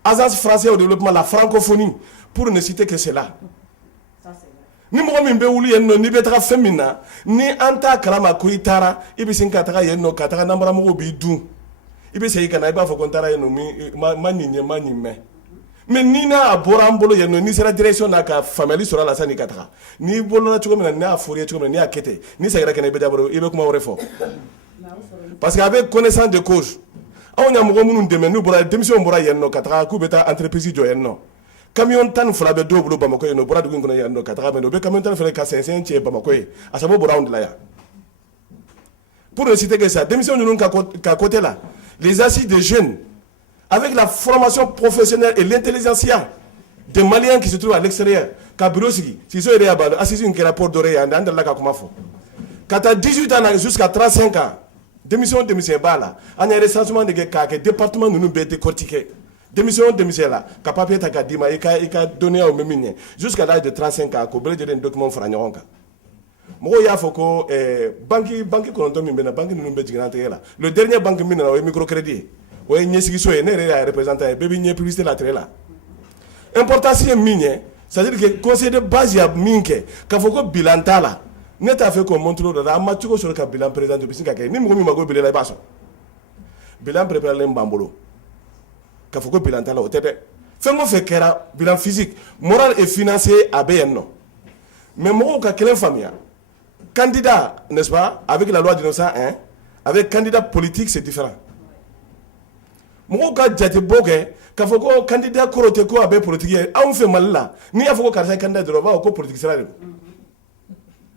Agence française au développement, la francophonie, pour ne citer que cela. Ni mɔgɔ min bɛ wuli yen nɔ n'i bɛ taga fɛn min na ni an t'a kalama ko i taara i bɛ sin ka taga yen nɔ ka taga nanbaramɔgɔw b'i dun i bɛ segin ka na i b'a fɔ ko n taara yen nɔ ma nin ye ma nin mɛn mais ni n'a bɔra an bolo yen nɔ n'i sera direction na ka faamuyali sɔrɔ a la sanni ka taga n'i bolola cogo min na n'a fɔr'i ye cogo min na n'i y'a kɛ ten n'i seginna ka na i bɛ dabɔ i bɛ kuma wɛrɛ fɔ parce que a bɛ connaissance de cause anw ɲa mɔgɔ minnu dɛmɛ n'u bɔra denmisɛnw bɔra yen nɔ ka taga k'u bɛ taa entreprise jɔ yen nɔ. Camion tan fila bɛ dɔw bolo Bamako yen nɔ bɔra dugu in kɔnɔ yan nɔ ka taga mɛ o bɛ camion tan fila ka sɛnsɛn cɛ Bamako ye a sababu bɔra anw de la yan pour ne citer que ça démission ninnu ka côté là les assises des jeunes avec la formation professionnelle et l'intelligentsia des Maliens qui se trouvent à l'extérieur ka bureau sigi Siso yɛrɛ y'a ba dɔn assise in kɛra Port Doré yan an delila ka kuma fɔ ka taa 18 ans jusqu'à 35 ans démission b'a la an yɛrɛ recensement de kɛ k'a kɛ département ninnu bɛɛ décortiqué. Démission là, ka papier ta ka dima, i ka donner au même jusqu'à l'âge de 35 ans, ko bele jere document fara ɲɔgɔn kan. Mɔgɔw y'a fɔ ko banque kɔnɔntɔn min bɛ na banque ninnu bɛ jigin an tɛgɛ la. Le dernier banque min nana o ye microcrédit ye. O ye ɲɛsigiso ye ne yɛrɛ y'a représentant ye bɛɛ bɛ ɲɛ publicité la télé la. Importance ye min ye, c'est-à-dire que conseil de base y'a min kɛ k'a fɔ ko bilan t'a la. Ne t'a fɛ k'o montre o dɔ la an ma cogo sɔrɔ ka bilan présenté bɛ se ka kɛ ni mɔgɔ min mago bilan la i b'a sɔrɔ. Bilan préparé b'an bolo. K'a fɔ ko bilan t'a la o tɛ dɛ fɛn o fɛn kɛra bilan physique moral et financier a bɛ yen nɔ mais mɔgɔw ka kelen faamuya candidat n'est-ce pas avec la loi de 1901 avec candidat politique c'est différent mɔgɔw ka jatebɔ kɛ k'a fɔ ko candidat kɔrɔ tɛ ko a bɛ politique ye anw fɛ Mali la n'i y'a fɔ ko karisa ye candidat dɔrɔn u b'a fɔ ko politique sira de don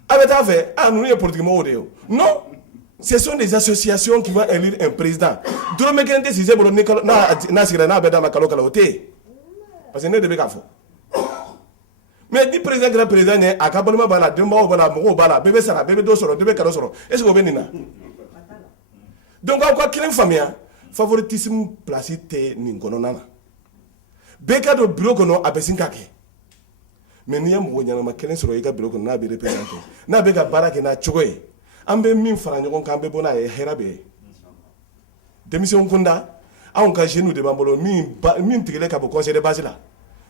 a bɛ taa fɛ ninnu ye politique mɔgɔw de ye o non. Ce sont des associations qui vont élire un président. Dɔrɔmɛ kelen tɛ Cissé bolo n'a sigira n'a bɛ d'a ma kalo kalo o tɛ yen parce que ne de bɛ k'a fɔ mais ni président kɛra président ye a ka balima b'a la denbaw b'a la mɔgɔw b'a la bɛɛ bɛ sara bɛɛ bɛ dɔ sɔrɔ bɛɛ bɛ kalo sɔrɔ est ce que o bɛ nin na donc aw ka kelen faamuya favoritisme place tɛ nin kɔnɔna na bɛɛ ka don bureau kɔnɔ a bɛ sin ka kɛ mais n'i ye mɔgɔ ɲɛnama kelen sɔrɔ i ka bureau kɔnɔ n'a bɛ représenté n'a bɛ ka baara kɛ n'a cogo ye. An bɛ min fara ɲɔgɔn kan an bɛ bɔ n'a ye hɛrɛ bɛ yen denmisɛnw kunda anw ka jeunes de b'an bolo min tigɛlen ka bɔ conseil de base la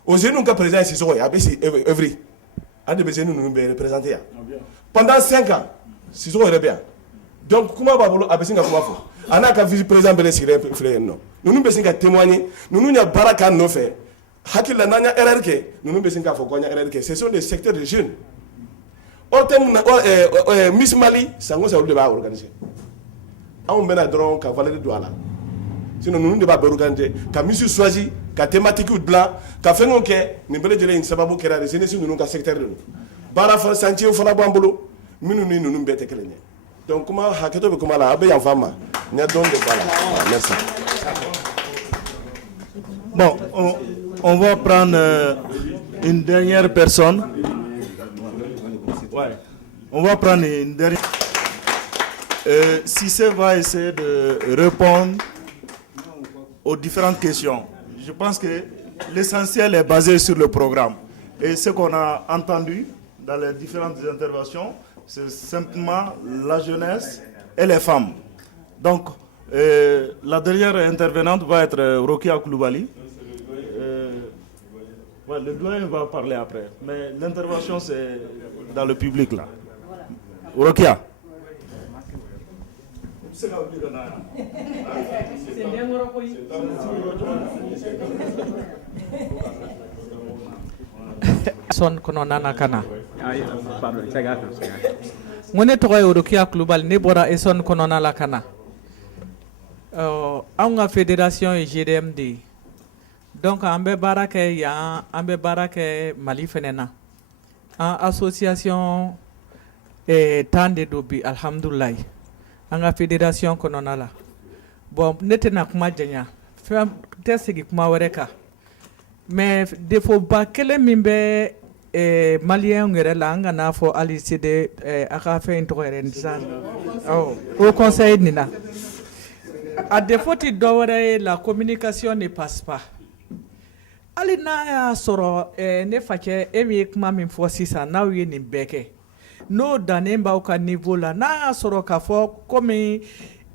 o jeunes ka président ye Sissoko ye a bɛ si œuvre an de bɛ jeunes ninnu bɛɛ représenté yan pendant 5 ans Sissoko yɛrɛ bɛ yan donc kuma b'a bolo a bɛ sin ka kuma fɔ a n'a ka vice président bɛɛ sigilen filɛ yen nɔ ninnu bɛ sin ka témoigner ninnu ya baara k'an nɔfɛ hakili la n'an ya erreur kɛ ninnu bɛ sin k'a fɔ ko an ya erreur kɛ ce sont des secteurs de jeunes. Miss Mali, Sango Saoul de b'a organiser. On mène à drone qu'à Valérie Douala. Sinon, nous ne devons pas organiser. Quand Monsieur choisi, quand thématique ou blanc, quand fait nos quais, nous devons dire une sababu qui est la jeunesse, nous n'avons secteur de nous. Bara Santier ou Fana Bambolo, nous nous bêtons que les. Donc, comment Haketo, comment la abeille en femme, il y a donc des balles. Merci. Bon, on va prendre une dernière personne. Ouais. On va prendre une dernière. Cissé va essayer de répondre aux différentes questions. Je pense que l'essentiel est basé sur le programme. Et ce qu'on a entendu dans les différentes interventions, c'est simplement la jeunesse et les femmes. Donc, la dernière intervenante va être Rokia Koulibaly. Le doyen va parler après, mais l'intervention c'est dans le public là. Rokia. Son kononana kana. Ngone tɔgɔ ye Rokia Koulibaly ne bɔra Essonne kɔnɔna la kana. Anw ka fédération ye GDM de ye. Donc an bɛ baara kɛ yan an bɛ baara kɛ Mali fɛnɛ na. An association tan de do bi alhamdulilayi. An ka fédération kɔnɔna la. bon ne tɛna kuma janya fɛn tɛ segi kuma wɛrɛ kan mais défautba kelen min bɛ maliyɛnw yɛrɛ la an kana fɔ hali CD a ka fɛn in tɔgɔ yɛrɛ sisan au conseil nin na a défaut ti dɔwɛrɛ ye la communication ne passe pas hali n'a y'a sɔrɔ ne facɛ e min ye kuma min fɔ sisan n'aw ye nin bɛɛ kɛ n'o dannen b'aw ka niveau la n'a y'a sɔrɔ k'a fɔ komi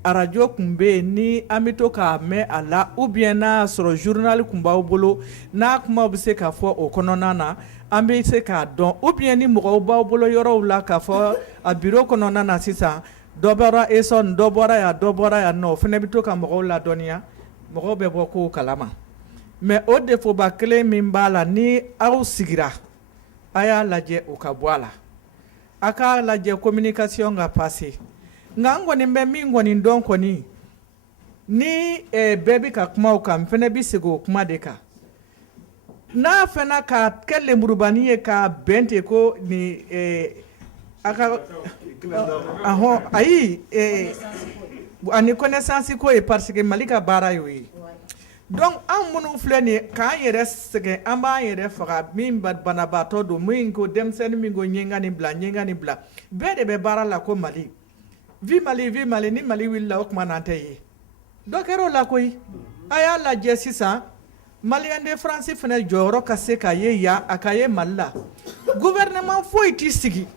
arajo tun bɛ yen ni an bɛ to k'a mɛn a la ou bien n'a y'a sɔrɔ journal tun b'aw bolo n'a kuma bɛ se k'a fɔ o kɔnɔna na an bɛ se k'a dɔn ou bien ni mɔgɔw b'aw bolo yɔrɔw la k'a fɔ a bureau kɔnɔna na sisan dɔ bɔra ESON dɔ bɔra yan nɔ o fana bɛ to ka mɔgɔw ladɔnniya mɔgɔw bɛ bɔ kow kalama mais o défautba kelen min b'a la ni aw sigira a y'a lajɛ o ka bɔ a la a k'a lajɛ communication ka passer nka n kɔni bɛ min kɔni dɔn kɔni ni bɛɛ bɛ ka kuma o kan n fana bɛ segin o kuma de kan n'a fana ka kɛ lenburubani ye ka bɛn ten ko ni a ka ayi ani connaissance ko ye parce que Mali ka baara y'o ye donc an minnu filɛ nin ye k'an yɛrɛ sɛgɛn an b'an yɛrɛ faga min banabaatɔ don min ko denmisɛnnin min ko n ye n ka nin bila bɛɛ de bɛ baara la ko Mali vi Mali ni Mali wulila o kuma n'an tɛ ye dɔ kɛra o la koyi a y'a lajɛ sisan Maliyɛn de France fana jɔyɔrɔ ka se ka ye yan a ka ye Mali la gouvernement foyi t'i sigi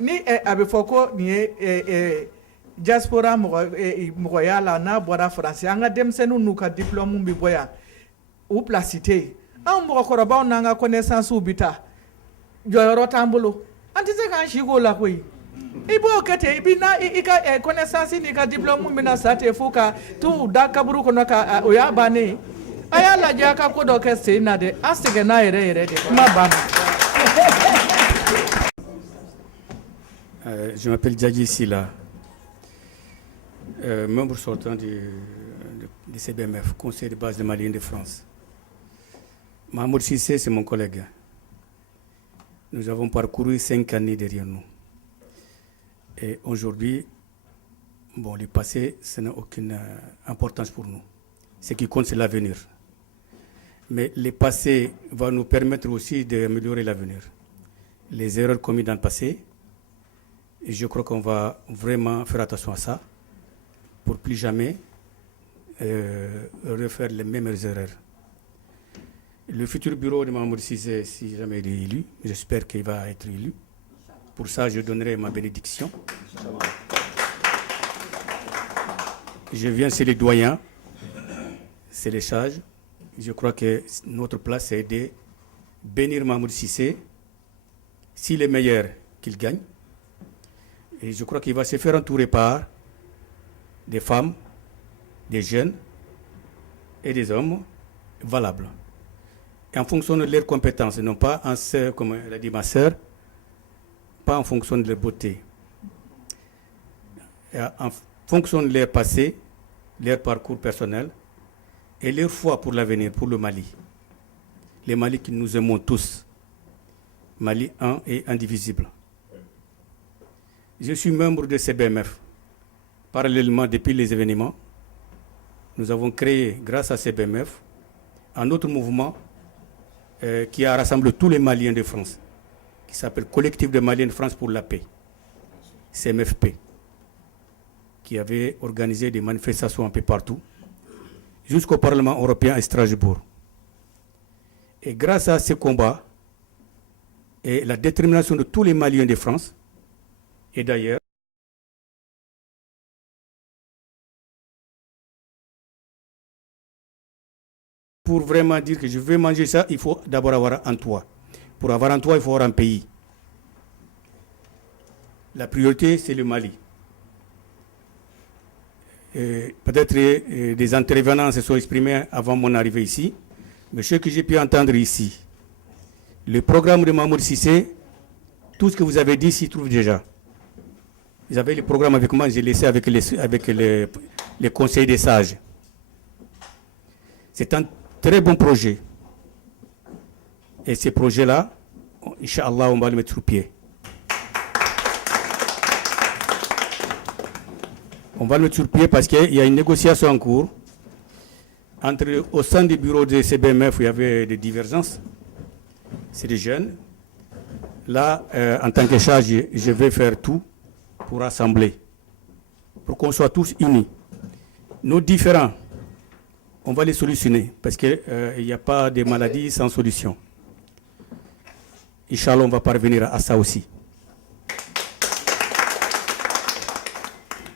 ni a bɛ fɔ ko nin ye diaspora mɔgɔya la n'a bɔra France an ka denmisɛnninw n'u ka diplôme bɛ bɔ yan u place tɛ yen anw mɔgɔkɔrɔbaw n'an ka connaissance bɛ taa jɔyɔrɔ t'an bolo an tɛ se k'an si k'o la koyi i b'o kɛ ten i bɛ na i ka connaissance n'i ka diplôme bɛna sa ten fo ka t'u da kaburu kɔnɔ ka o y'a bannen ye a y'a lajɛ a ka ko dɔ kɛ sen na dɛ a sɛgɛnna yɛrɛ de kuma banna. Je m'appelle Djadji Silla, membre sortant du CBMF, Conseil de base des Maliens de France. Mahmoud Cissé, c'est mon collègue. Nous avons parcouru 5 années derrière nous. Et aujourd'hui, bon, le passé, ça n'a aucune importance pour nous. Ce qui compte, c'est l'avenir. Mais le passé va nous permettre aussi d'améliorer l'avenir. Les erreurs commises dans le passé, et je crois qu'on va vraiment faire attention à ça pour plus jamais refaire les mêmes erreurs. Le futur bureau de Mahmoud Cissé, si jamais il est élu, j'espère qu'il va être élu. Pour ça, je donnerai ma bénédiction. Je viens, c'est les doyens, c'est les sages. Je crois que notre place, c'est de bénir Mahmoud Cissé. S'il est meilleur, qu'il gagne. Et je crois qu'il va se faire entourer par des femmes, des jeunes et des hommes valables. Et en fonction de leurs compétences, non pas en sœur, comme l'a dit ma sœur, pas en fonction de leur beauté. Et en fonction de leur passé, leur parcours personnel et leur foi pour l'avenir, pour le Mali. Le Mali que nous aimons tous. Mali un et indivisible. Je suis membre de CBMF. Parallèlement, depuis les événements, nous avons créé, grâce à CBMF, un autre mouvement qui a rassemblé tous les Maliens de France, qui s'appelle Collectif de Maliens de France pour la paix, CMFP, qui avait organisé des manifestations un peu partout, jusqu'au Parlement européen à Strasbourg. Et grâce à ces combats et la détermination de tous les Maliens de France, et d'ailleurs, pour vraiment dire que je veux manger ça, il faut d'abord avoir un toit. Pour avoir un toit, il faut avoir un pays. La priorité, c'est le Mali. Peut-être des intervenants se sont exprimés avant mon arrivée ici, mais ce que j'ai pu entendre ici, le programme de Mahmoud Cissé, tout ce que vous avez dit s'y trouve déjà. Vous avez le programme avec moi, j'ai laissé avec les conseils des sages. C'est un très bon projet. Et ces projets-là, Inch'Allah, on va les mettre sur pied. On va le mettre sur pied parce qu'il y a une négociation en cours. Au sein du bureau de CBMF, il y avait des divergences. C'est des jeunes. Là, en tant que charge, je vais faire tout pour rassembler, pour qu'on soit tous unis. Nos différends, on va les solutionner parce qu'il n'y a pas de maladie sans solution. Inch'Allah, on va parvenir à ça aussi.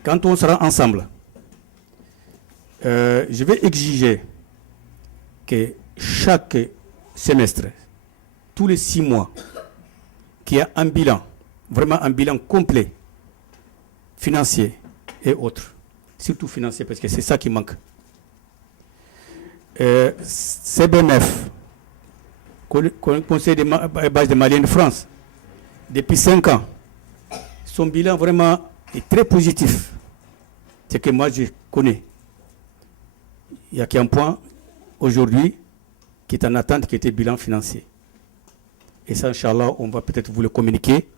Quand on sera ensemble, je vais exiger que chaque semestre, tous les 6 mois, qu'il y ait un bilan, vraiment un bilan complet, financier et autres. Surtout financier, parce que c'est ça qui manque. CBMF, Conseil des bases des Maliens de France, depuis 5 ans, son bilan vraiment est très positif. C'est que moi je connais. Il n'y a qu'un point aujourd'hui qui est en attente, qui était bilan financier. Et ça, Inch'Allah, on va peut-être vous le communiquer.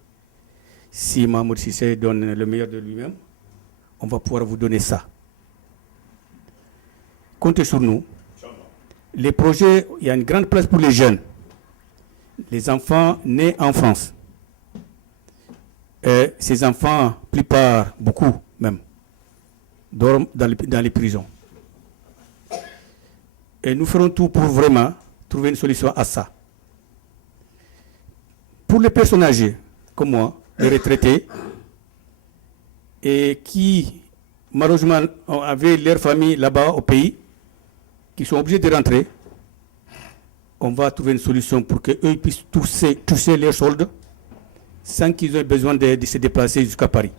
Si Mahmoud Cissé donne le meilleur de lui-même, on va pouvoir vous donner ça. Comptez sur nous. Les projets, il y a une grande place pour les jeunes. Les enfants nés en France. Et ces enfants, plupart, beaucoup même, dorment dans les prisons. Et nous ferons tout pour vraiment trouver une solution à ça. Pour les personnes âgées, comme moi, les retraités, et qui, malheureusement, avaient leur famille là-bas au pays, qui sont obligés de rentrer, on va trouver une solution pour qu'eux puissent toucher leurs soldes sans qu'ils aient besoin de se déplacer jusqu'à Paris.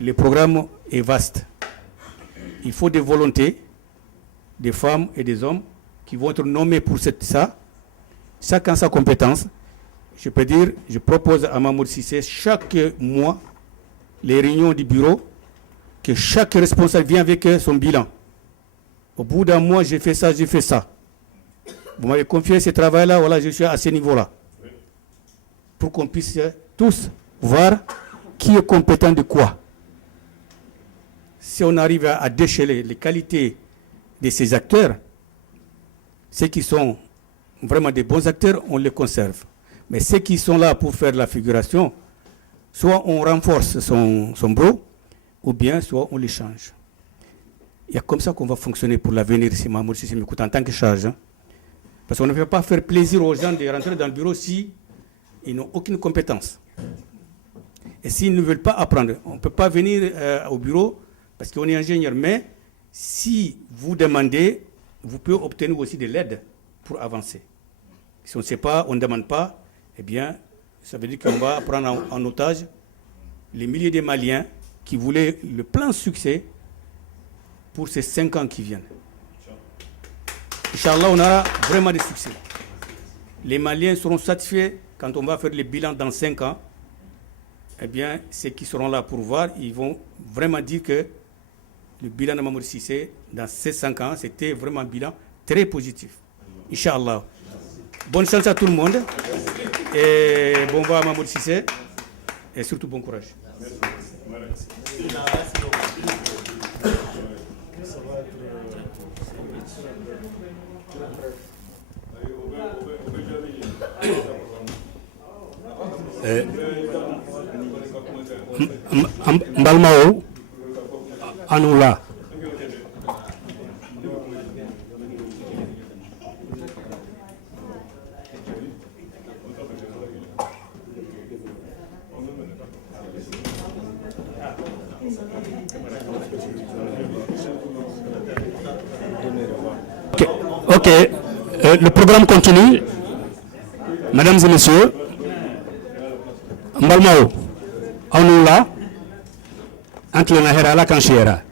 Le programme est vaste. Il faut des volontés, des femmes et des hommes qui vont être nommés pour ça, chacun sa compétence. Je peux dire, je propose à Mahmoud Cissé chaque mois les réunions du bureau, que chaque responsable vient avec son bilan. Au bout d'un mois, j'ai fait ça, j'ai fait ça. Vous m'avez confié ce travail-là, voilà, je suis à ce niveau-là. Pour qu'on puisse tous voir qui est compétent de quoi. Si on arrive à déceler les qualités de ces acteurs, ceux qui sont vraiment des bons acteurs, on les conserve. Mais ceux qui sont là pour faire la figuration, soit on renforce son bureau, ou bien soit on les change. Il y a comme ça qu'on va fonctionner pour l'avenir, si Mahmoud Cissé m'écoute en tant que charge. Hein. Parce qu'on ne peut pas faire plaisir aux gens de rentrer dans le bureau si ils n'ont aucune compétence. Et s'ils ne veulent pas apprendre, on ne peut pas venir au bureau parce qu'on est ingénieur. Mais si vous demandez, vous pouvez obtenir aussi de l'aide pour avancer. Si on ne sait pas, on ne demande pas, eh bien, ça veut dire qu'on va prendre en otage les milliers de Maliens qui voulaient le plein succès pour ces 5 ans qui viennent. Inch'Allah, on aura vraiment des succès. Les Maliens seront satisfaits quand on va faire le bilan dans 5 ans. Eh bien, ceux qui seront là pour voir, ils vont vraiment dire que le bilan de Mahmoud Cissé, dans ces 5 ans, c'était vraiment un bilan très positif. Inch'Allah. Bonne chance à tout le monde. Et bon vent à Mahmoud Cissé. Et surtout bon courage. Mbalmao Anoula. Ok. Le programme continue. Mesdames et messieurs, Mbalmao Anoula entre la Herala Kanchiera.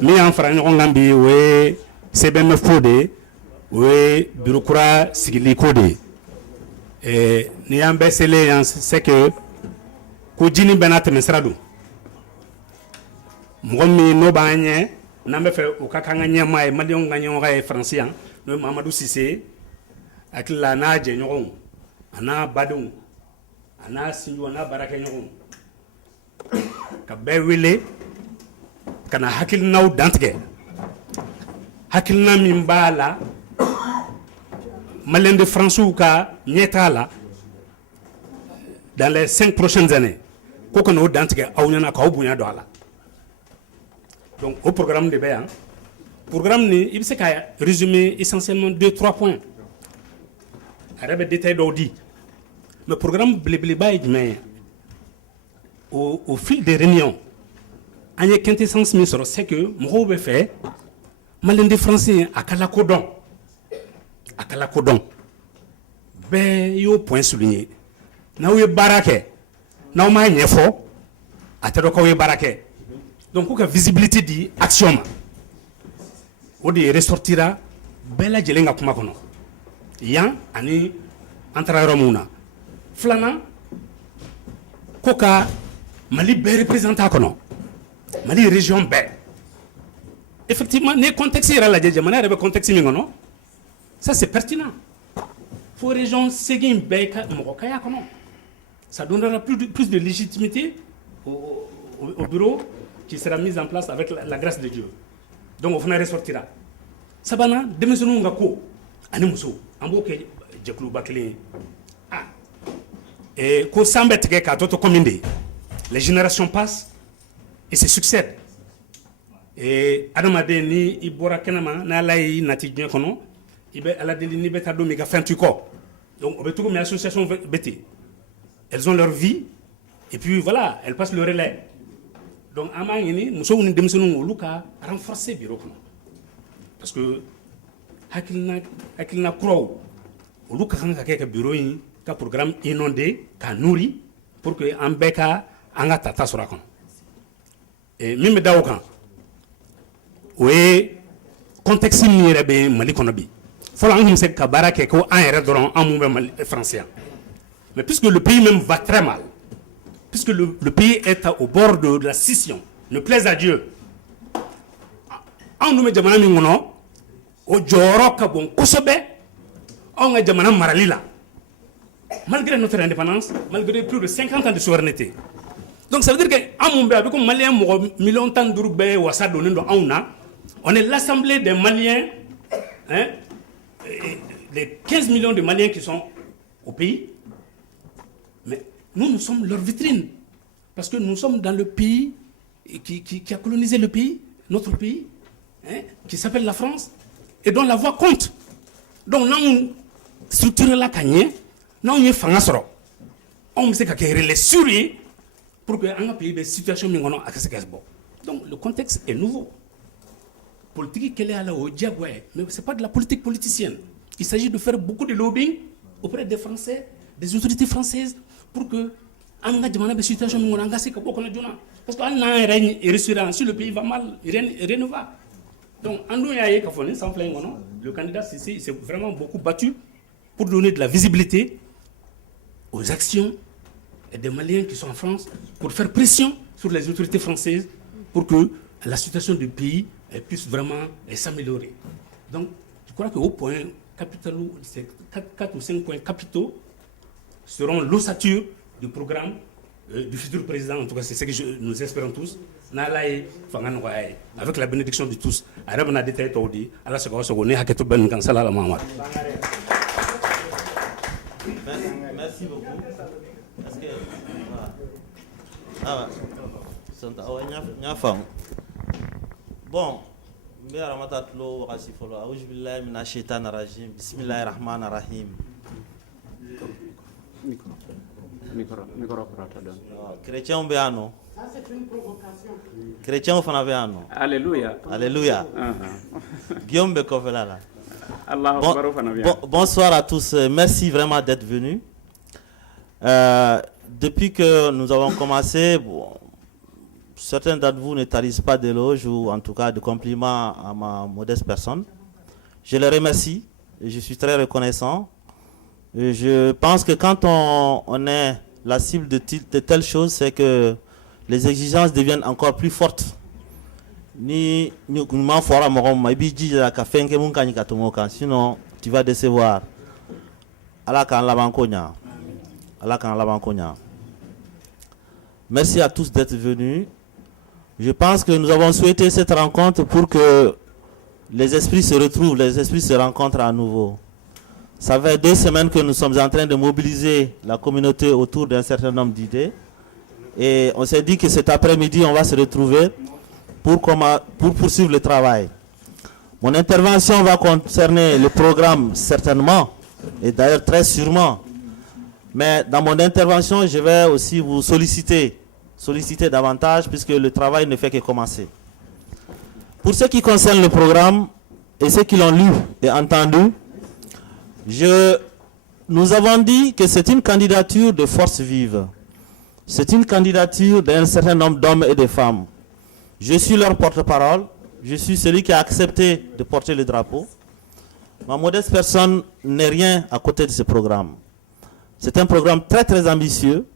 Mi en fera ɲɔgɔn kan bi o ye CBMF ko de o ye bureau kura sigili ko de ni y'an bɛɛ selen yan c'est que ko jini bɛɛ n'a tɛmɛsira don mɔgɔ min n'o b'an ɲɛ n'an bɛ fɛ o ka k'an ka ɲɛmaa ye maliyɛnw ka ɲɛmɔgɔ ye faransi yan n'o ye Mamadou Cissé hakili la n'a jɛɲɔgɔnw a n'a badenw ana sinju ana baraka ñogon ka be wele kana hakil naw dantige hakil na min bala Malien de France ou ka nyetala dans les 5 prochaines années ko kono dantige awnyana ka obunya do ala donc au programme de Béa programme ni il se ka résumer essentiellement 2-3 points arabe détail d'Audi le programme blé mais au fil des réunions en y a quintessence ministre c'est que mo be fait Malien de français akala kodon ben yo point souligné na we barake na o ma nyefo atero ko we barake donc ko visibilité di action ma o de ressortira bela jelenga kuma kono yan ani antara muna flana koka Mali be représenta kono Mali région be effectivement ne contexte ira la jeje mana rebe contexte mi ngono ça c'est pertinent faut région segin beka mokaya kono ça donnera plus de légitimité au bureau qui sera mis en place avec la grâce de Dieu donc on ressortira sabana demisonu ngako ani muso amboke jeklu bakli ah et ko sambet ke ka toto kominde les générations passent et se succèdent et adamade ni ibora kenama na lay nati dien kono ibe ala deli ni beta do mi ga fentu ko donc on tout comme association BT elles ont leur vie et puis voilà elles passent le relais donc amangini muso ni demsonu luka renforcer bureau kono parce que hakilna crow luka kanga ka bureau yi ka programme inondé ka nourri pour que ambeka anga tata sura kono et mime dawokan oui contexte ni rebe Mali kono bi faut on sait que barake ko en restaurant en mouvement français mais puisque le pays même va très mal puisque le pays est au bord de la scission ne plaise à Dieu en nous met jamana mi ngono o joro ka bon kosobe on nga jamana maralila malgré notre indépendance malgré plus de 50 ans de souveraineté donc ça veut dire que amumbe avec un malien million tan durbe wasa donindo auna on est l'assemblée des Maliens hein les 15 millions de Maliens qui sont au pays, mais nous sommes leur vitrine. Parce que nous sommes dans le pays qui a colonisé le pays, notre pays, hein, qui s'appelle la France, et dont la voix compte. Donc, nous avons structuré la cagne, nous avons fait un soro. On sait qu'il y a les souris pour que un pays de situation mingono à bon. Donc, le contexte est nouveau. Politique qu'elle est à la Diagoué, mais ce n'est pas de la politique politicienne. Il s'agit de faire beaucoup de lobbying auprès des Français, des autorités françaises, pour que la situation parce que si le pays va mal, rien ne va. Donc, le candidat s'est vraiment beaucoup battu pour donner de la visibilité aux actions des Maliens qui sont en France, pour faire pression sur les autorités françaises pour que la situation du pays puisse vraiment s'améliorer. Donc, je crois qu'au point capital, ces 4 ou 5 points capitaux seront l'ossature du programme du futur président. En tout cas, c'est ce que nous espérons tous. Avec la bénédiction de tous. Merci beaucoup. Bon, chrétien béano. Ça c'est une provocation. Chrétien fanaveno. Alléluia. Alléluia. Guillaume Bekovelala. Bon, bonsoir à tous. Merci vraiment d'être venus. Depuis que nous avons commencé, bon, certains d'entre vous ne tarissent pas d'éloges ou en tout cas de compliments à ma modeste personne. Je les remercie et je suis très reconnaissant. Et je pense que quand on est la cible de telles choses, c'est que les exigences deviennent encore plus fortes. Sinon, tu vas décevoir. Merci à tous d'être venus. Je pense que nous avons souhaité cette rencontre pour que les esprits se retrouvent, les esprits se rencontrent à nouveau. Ça fait 2 semaines que nous sommes en train de mobiliser la communauté autour d'un certain nombre d'idées. Et on s'est dit que cet après-midi, on va se retrouver pour poursuivre le travail. Mon intervention va concerner le programme certainement, et d'ailleurs très sûrement. Mais dans mon intervention, je vais aussi vous solliciter davantage puisque le travail ne fait que commencer. Pour ce qui concerne le programme et ceux qui l'ont lu et entendu, nous avons dit que c'est une candidature de force vive. C'est une candidature d'un certain nombre d'hommes et de femmes. Je suis leur porte-parole. Je suis celui qui a accepté de porter le drapeau. Ma modeste personne n'est rien à côté de ce programme. C'est un programme très très ambitieux.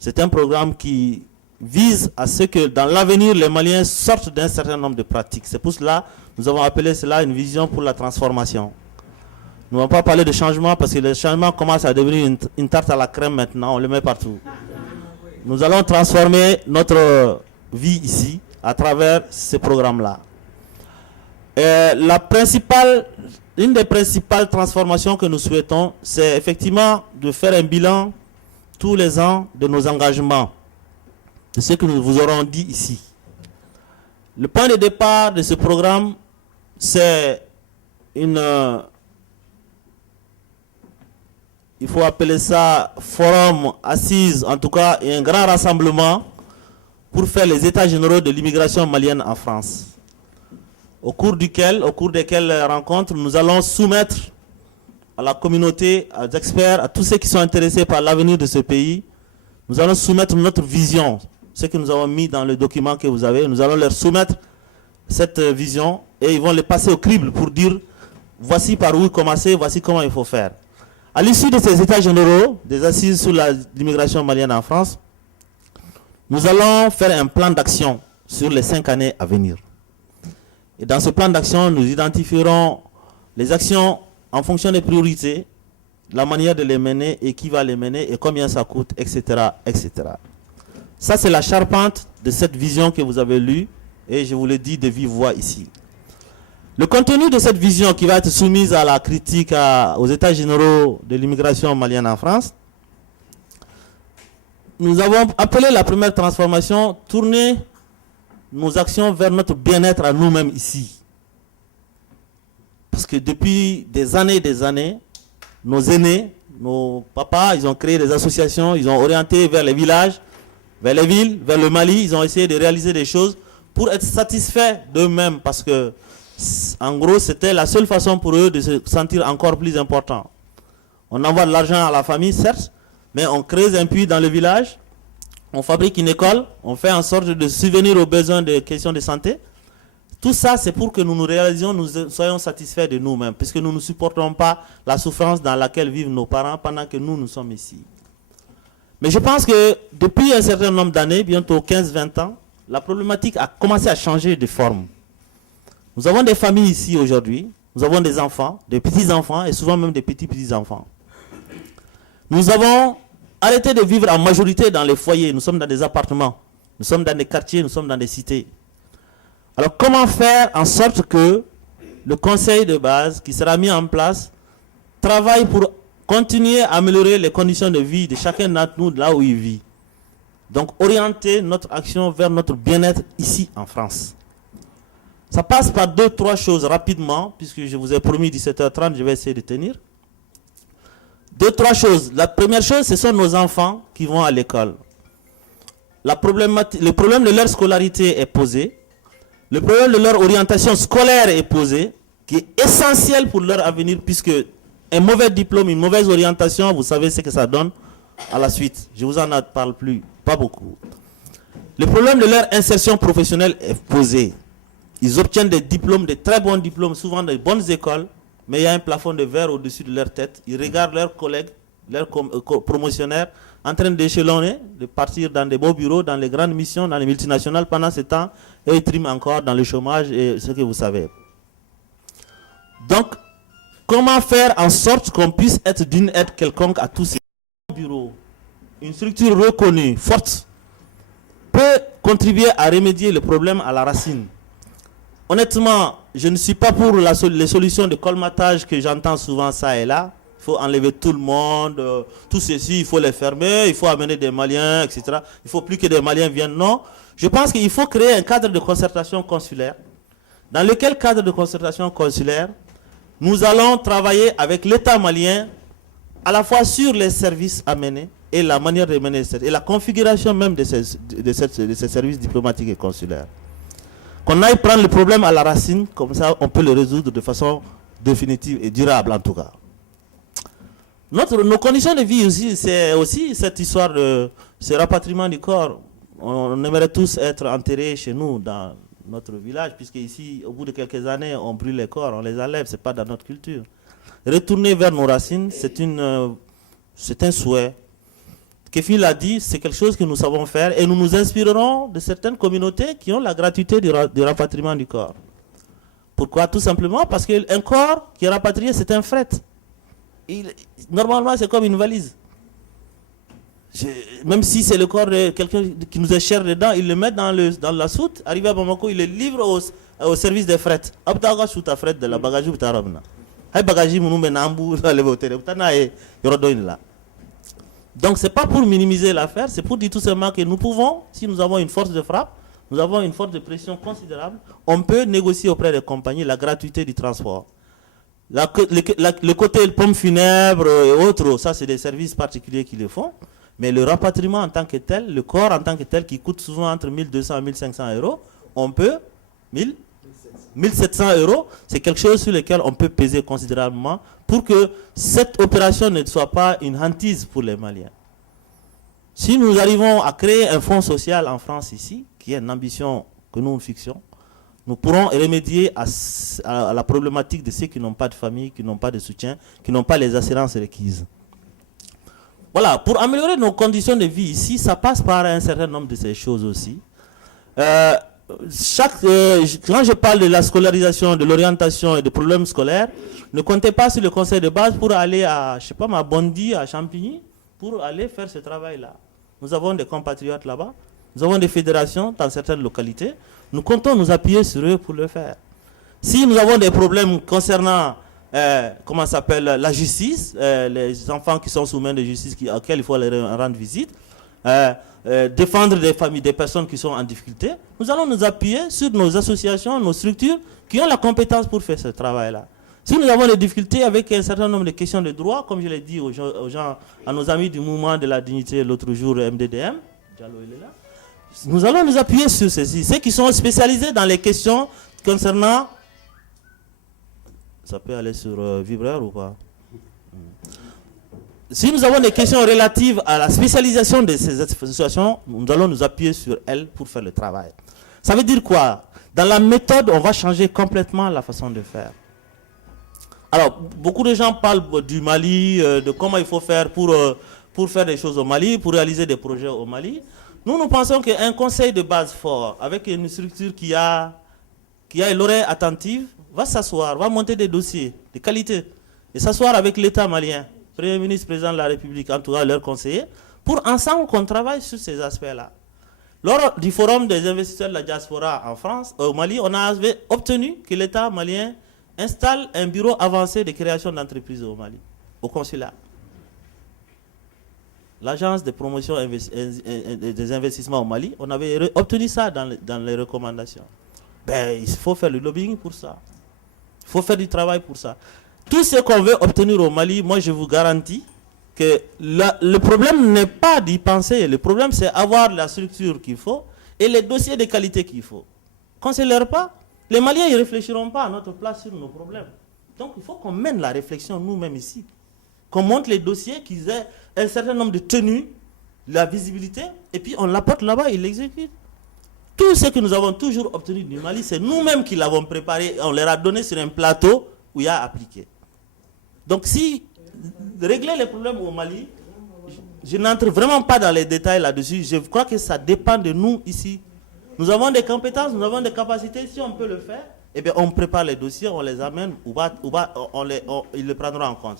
C'est un programme qui vise à ce que dans l'avenir, les Maliens sortent d'un certain nombre de pratiques. C'est pour cela que nous avons appelé cela une vision pour la transformation. Nous n'allons pas parler de changement parce que le changement commence à devenir une tarte à la crème maintenant, on le met partout. Nous allons transformer notre vie ici à travers ce programme-là. Une des principales transformations que nous souhaitons, c'est effectivement de faire un bilan tous les ans de nos engagements, de ce que nous vous aurons dit ici. Le point de départ de ce programme, c'est il faut appeler ça forum, assise, en tout cas, et un grand rassemblement pour faire les états généraux de l'immigration malienne en France. Au cours desquelles rencontres, nous allons soumettre à la communauté, aux experts, à tous ceux qui sont intéressés par l'avenir de ce pays, nous allons soumettre notre vision, ce que nous avons mis dans le document que vous avez, nous allons leur soumettre cette vision et ils vont les passer au crible pour dire voici par où commencer, voici comment il faut faire. À l'issue de ces états généraux, des assises sur l'immigration malienne en France, nous allons faire un plan d'action sur les 5 années à venir. Et dans ce plan d'action, nous identifierons les actions en fonction des priorités, la manière de les mener et qui va les mener et combien ça coûte, etc. etc. Ça, c'est la charpente de cette vision que vous avez lue et je vous l'ai dit de vive voix ici. Le contenu de cette vision qui va être soumise à la critique aux états généraux de l'immigration malienne en France, nous avons appelé la première transformation tourner nos actions vers notre bien-être à nous-mêmes ici. Parce que depuis des années, nos aînés, nos papas, ils ont créé des associations, ils ont orienté vers les villages, vers les villes, vers le Mali, ils ont essayé de réaliser des choses pour être satisfaits d'eux-mêmes parce que en gros, c'était la seule façon pour eux de se sentir encore plus importants. On envoie de l'argent à la famille, certes, mais on crée un puits dans le village, on fabrique une école, on fait en sorte de subvenir aux besoins des questions de santé. Tout ça, c'est pour que nous nous réalisions, nous soyons satisfaits de nous-mêmes, puisque nous ne supportons pas la souffrance dans laquelle vivent nos parents pendant que nous sommes ici. Mais je pense que depuis un certain nombre d'années, bientôt 15-20 ans, la problématique a commencé à changer de forme. Nous avons des familles ici aujourd'hui, nous avons des enfants, des petits-enfants et souvent même des petits-petits-enfants. Nous avons arrêté de vivre en majorité dans les foyers, nous sommes dans des appartements, nous sommes dans des quartiers, nous sommes dans des cités. Alors comment faire en sorte que le conseil de base qui sera mis en place travaille pour continuer à améliorer les conditions de vie de chacun d'entre nous là où il vit. Donc orienter notre action vers notre bien-être ici en France. Ça passe par 2-3 choses rapidement, puisque je vous ai promis 17h30, je vais essayer de tenir. 2-3 choses. La première chose, ce sont nos enfants qui vont à l'école. Le problème de leur scolarité est posé. Le problème de leur orientation scolaire est posé, qui est essentiel pour leur avenir, puisque un mauvais diplôme, une mauvaise orientation, vous savez ce que ça donne à la suite. Je ne vous en parle plus, pas beaucoup. Le problème de leur insertion professionnelle est posé. Ils obtiennent des diplômes, des très bons diplômes, souvent des bonnes écoles, mais il y a un plafond de verre au-dessus de leur tête. Ils regardent leurs collègues, leurs promotionnaires, en train d'échelonner, de partir dans des beaux bureaux, dans les grandes missions, dans les multinationales pendant ce temps, et ils triment encore dans le chômage et ce que vous savez. Donc, comment faire en sorte qu'on puisse être d'une aide quelconque à tous ces bureaux, une structure reconnue, forte, peut contribuer à remédier le problème à la racine. Honnêtement, je ne suis pas pour les solutions de colmatage que j'entends souvent ça et là. Il faut enlever tout le monde, tout ceci, il faut les fermer, il faut amener des Maliens, etc. Il ne faut plus que des Maliens viennent. Non, je pense qu'il faut créer un cadre de concertation consulaire. Dans lequel cadre de concertation consulaire, nous allons travailler avec l'État malien à la fois sur les services à mener et la manière de mener et la configuration même de ces services diplomatiques et consulaires. Qu'on aille prendre le problème à la racine, comme ça on peut le résoudre de façon définitive et durable en tout cas. Nos conditions de vie aussi, c'est aussi cette histoire de ce rapatriement du corps. On aimerait tous être enterrés chez nous dans notre village, puisque ici, au bout de quelques années, on brûle les corps, on les enlève, c'est pas dans notre culture. Retourner vers nos racines, c'est un souhait. Kefi l'a dit, c'est quelque chose que nous savons faire et nous nous inspirerons de certaines communautés qui ont la gratuité du rapatriement du corps. Pourquoi? Tout simplement parce qu'un corps qui est rapatrié, c'est un fret. Normalement, c'est comme une valise. Même si c'est le corps de quelqu'un qui nous est cher dedans, ils le mettent dans la soute. Arrivé à Bamako, ils le livrent au service des fret. De la bagage donc c'est pas pour minimiser l'affaire, c'est pour dire tout simplement que nous pouvons, si nous avons une force de frappe, nous avons une force de pression considérable, on peut négocier auprès des compagnies la gratuité du transport. Le côté pompe funèbre et autres, ça c'est des services particuliers qui le font. Mais le rapatriement en tant que tel, le corps en tant que tel qui coûte souvent entre 1200 et 1500 euros, on peut, 1700 euros, c'est quelque chose sur lequel on peut peser considérablement pour que cette opération ne soit pas une hantise pour les Maliens. Si nous arrivons à créer un fonds social en France ici, qui est une ambition que nous fixons, nous pourrons remédier à la problématique de ceux qui n'ont pas de famille, qui n'ont pas de soutien, qui n'ont pas les assurances requises. Voilà, pour améliorer nos conditions de vie ici, ça passe par un certain nombre de ces choses aussi. Quand je parle de la scolarisation, de l'orientation et des problèmes scolaires, ne comptez pas sur le conseil de base pour aller à, je sais pas, à Bondy, à Champigny, pour aller faire ce travail-là. Nous avons des compatriotes là-bas, nous avons des fédérations dans certaines localités, nous comptons nous appuyer sur eux pour le faire. Si nous avons des problèmes concernant la justice, les enfants qui sont sous main de justice auxquels il faut aller rendre visite, défendre des familles, des personnes qui sont en difficulté, nous allons nous appuyer sur nos associations, nos structures qui ont la compétence pour faire ce travail-là. Si nous avons des difficultés avec un certain nombre de questions de droit, comme je l'ai dit aux gens, à nos amis du mouvement de la dignité l'autre jour, MDDM, Diallo il est là, nous allons nous appuyer sur ceci. Ceux qui sont spécialisés dans les questions concernant... Ça peut aller sur vibreur ou pas? Si nous avons des questions relatives à la spécialisation de ces associations, nous allons nous appuyer sur elles pour faire le travail. Ça veut dire quoi? Dans la méthode, on va changer complètement la façon de faire. Alors, beaucoup de gens parlent du Mali, de comment il faut faire pour faire des choses au Mali, pour réaliser des projets au Mali. Nous pensons qu'un conseil de base fort, avec une structure qui a l'oreille attentive, va s'asseoir, va monter des dossiers de qualité, et s'asseoir avec l'État malien, Premier ministre, Président de la République, en tout cas leurs conseillers, pour ensemble qu'on travaille sur ces aspects-là. Lors du forum des investisseurs de la diaspora en France, au Mali, on avait obtenu que l'État malien installe un bureau avancé de création d'entreprises au Mali, au consulat. L'agence de promotion des investissements au Mali, on avait obtenu ça dans les recommandations. Ben, il faut faire le lobbying pour ça. Il faut faire du travail pour ça. Tout ce qu'on veut obtenir au Mali, moi je vous garantis que le problème n'est pas d'y penser. Le problème c'est avoir la structure qu'il faut et les dossiers de qualité qu'il faut. Quand ce n'est pas, les Maliens ne réfléchiront pas à notre place sur nos problèmes. Donc il faut qu'on mène la réflexion nous-mêmes ici. Qu'on monte les dossiers, qu'ils aient un certain nombre de tenues, la visibilité, et puis on l'apporte là-bas, ils l'exécutent. Tout ce que nous avons toujours obtenu du Mali, c'est nous-mêmes qui l'avons préparé, on leur a donné sur un plateau où il y a appliqué. Donc si régler les problèmes au Mali, je n'entre vraiment pas dans les détails là-dessus, je crois que ça dépend de nous ici. Nous avons des compétences, nous avons des capacités, si on peut le faire, eh bien on prépare les dossiers, on les amène, ils le prendront en compte.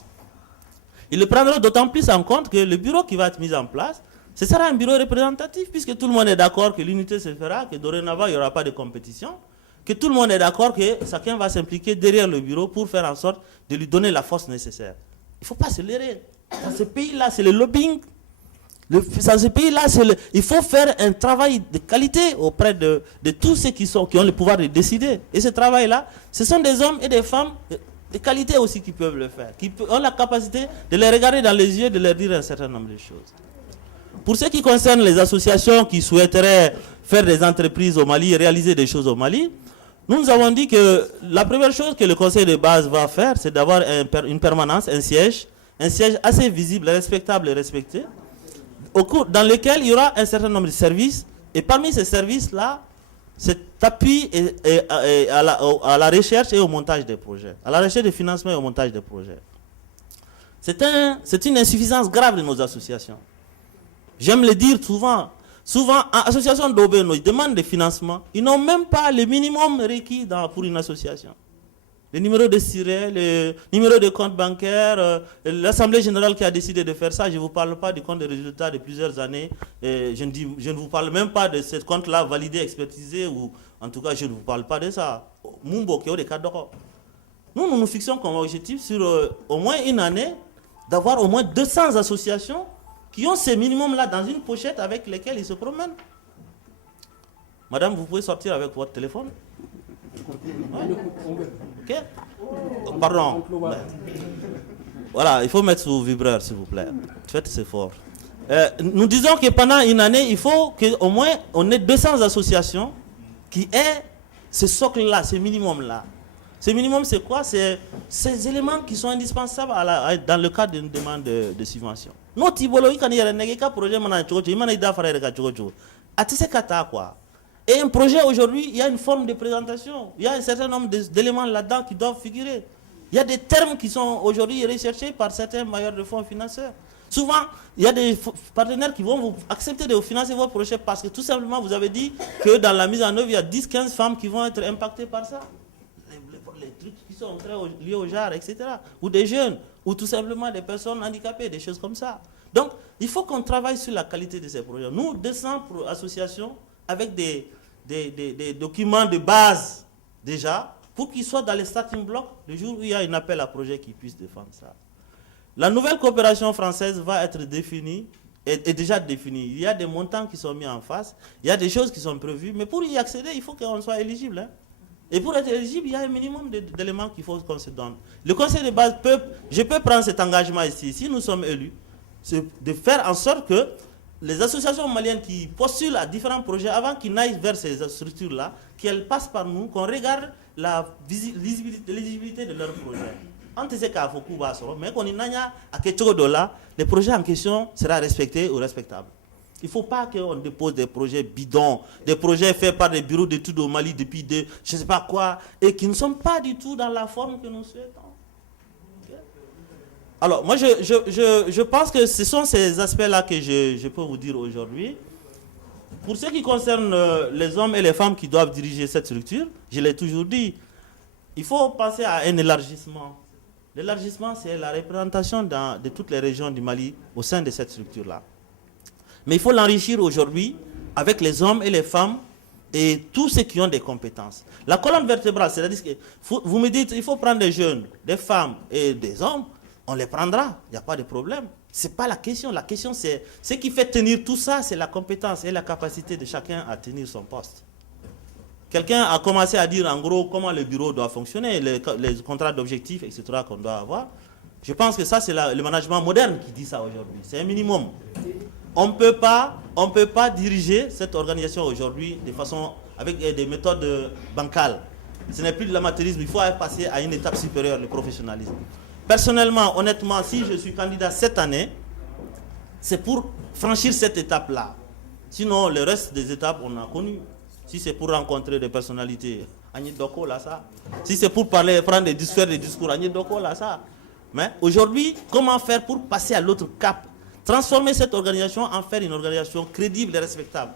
Ils le prendront d'autant plus en compte que le bureau qui va être mis en place Ce sera un bureau représentatif, puisque tout le monde est d'accord que l'unité se fera, que dorénavant, il n'y aura pas de compétition, que tout le monde est d'accord que chacun va s'impliquer derrière le bureau pour faire en sorte de lui donner la force nécessaire. Il ne faut pas se leurrer. Dans ce pays-là, c'est le lobbying. Dans ce pays-là, il faut faire un travail de qualité auprès de tous ceux qui ont le pouvoir de décider. Et ce travail-là, ce sont des hommes et des femmes de qualité aussi qui peuvent le faire, qui ont la capacité de les regarder dans les yeux, de leur dire un certain nombre de choses. Pour ce qui concerne les associations qui souhaiteraient faire des entreprises au Mali, réaliser des choses au Mali, nous avons dit que la première chose que le conseil de base va faire, c'est d'avoir une permanence, un siège assez visible, respectable et respecté, dans lequel il y aura un certain nombre de services. Et parmi ces services-là, cet appui à la recherche et au montage des projets, à la recherche de financement et au montage des projets. C'est une insuffisance grave de nos associations. J'aime le dire souvent. Souvent, en association d'Obeno, ils demandent des financements. Ils n'ont même pas le minimum requis pour une association. Le numéro de siret, le numéro de compte bancaire, l'Assemblée générale qui a décidé de faire ça, je ne vous parle pas du compte de résultats de plusieurs années. Je ne vous parle même pas de ce compte-là validé, expertisé, ou en tout cas, je ne vous parle pas de ça. Nous, nous nous fixons comme objectif sur au moins une année d'avoir au moins 200 associations qui ont ces minimums-là dans une pochette avec lesquels ils se promènent. Madame, vous pouvez sortir avec votre téléphone. Ouais. Ok. Pardon. Voilà, il faut mettre sous vibreur, s'il vous plaît. Faites cet effort. Nous disons que pendant une année, il faut qu'au moins on ait 200 associations qui aient ce socle-là, ce minimum-là. Ce minimum, c'est quoi? C'est ces éléments qui sont indispensables dans le cadre d'une demande de subvention. Nous, et un projet aujourd'hui, il y a une forme de présentation. Il y a un certain nombre d'éléments là-dedans qui doivent figurer. Il y a des termes qui sont aujourd'hui recherchés par certains bailleurs de fonds financeurs. Souvent, il y a des partenaires qui vont vous accepter de vous financer vos projets parce que tout simplement, vous avez dit que dans la mise en œuvre, il y a 10-15 femmes qui vont être impactées par ça. Les trucs qui sont très liés au genre, etc. Ou des jeunes, ou tout simplement des personnes handicapées, des choses comme ça. Donc, il faut qu'on travaille sur la qualité de ces projets. Nous, 200 associations avec des documents de base déjà, pour qu'ils soient dans les starting blocks le jour où il y a un appel à projet qui puisse défendre ça. La nouvelle coopération française va être définie, est déjà définie. Il y a des montants qui sont mis en face, il y a des choses qui sont prévues, mais pour y accéder, il faut qu'on soit éligible. Hein. Et pour être éligible, il y a un minimum d'éléments qu'il faut qu'on se donne. Le conseil de base je peux prendre cet engagement ici, si nous sommes élus, c'est de faire en sorte que les associations maliennes qui postulent à différents projets, avant qu'ils n'aillent vers ces structures-là, qu'elles passent par nous, qu'on regarde l'éligibilité de leurs projets. Mais qu'on y à les projets en question sera respecté ou respectable. Il ne faut pas qu'on dépose des projets bidons, des projets faits par des bureaux d'études au Mali depuis je ne sais pas quoi, et qui ne sont pas du tout dans la forme que nous souhaitons. Okay. Alors, moi, je pense que ce sont ces aspects-là que je peux vous dire aujourd'hui. Pour ce qui concerne les hommes et les femmes qui doivent diriger cette structure, je l'ai toujours dit, il faut penser à un élargissement. L'élargissement, c'est la représentation de toutes les régions du Mali au sein de cette structure-là. Mais il faut l'enrichir aujourd'hui avec les hommes et les femmes et tous ceux qui ont des compétences. La colonne vertébrale, c'est-à-dire que vous me dites il faut prendre des jeunes, des femmes et des hommes, on les prendra, il n'y a pas de problème. Ce n'est pas la question. La question, c'est ce qui fait tenir tout ça, c'est la compétence et la capacité de chacun à tenir son poste. Quelqu'un a commencé à dire en gros comment le bureau doit fonctionner, les contrats d'objectifs, etc. qu'on doit avoir. Je pense que ça, c'est le management moderne qui dit ça aujourd'hui. C'est un minimum. On ne peut pas diriger cette organisation aujourd'hui de façon avec des méthodes bancales. Ce n'est plus de l'amateurisme, il faut passer à une étape supérieure, le professionnalisme. Personnellement, honnêtement, si je suis candidat cette année, c'est pour franchir cette étape-là. Sinon, le reste des étapes, on a connu. Si c'est pour rencontrer des personnalités, Agnès-Doko, là, ça. Si c'est pour parler, prendre des discours, Agnès-Doko, là, ça. Mais aujourd'hui, comment faire pour passer à l'autre cap? Transformer cette organisation en faire une organisation crédible et respectable.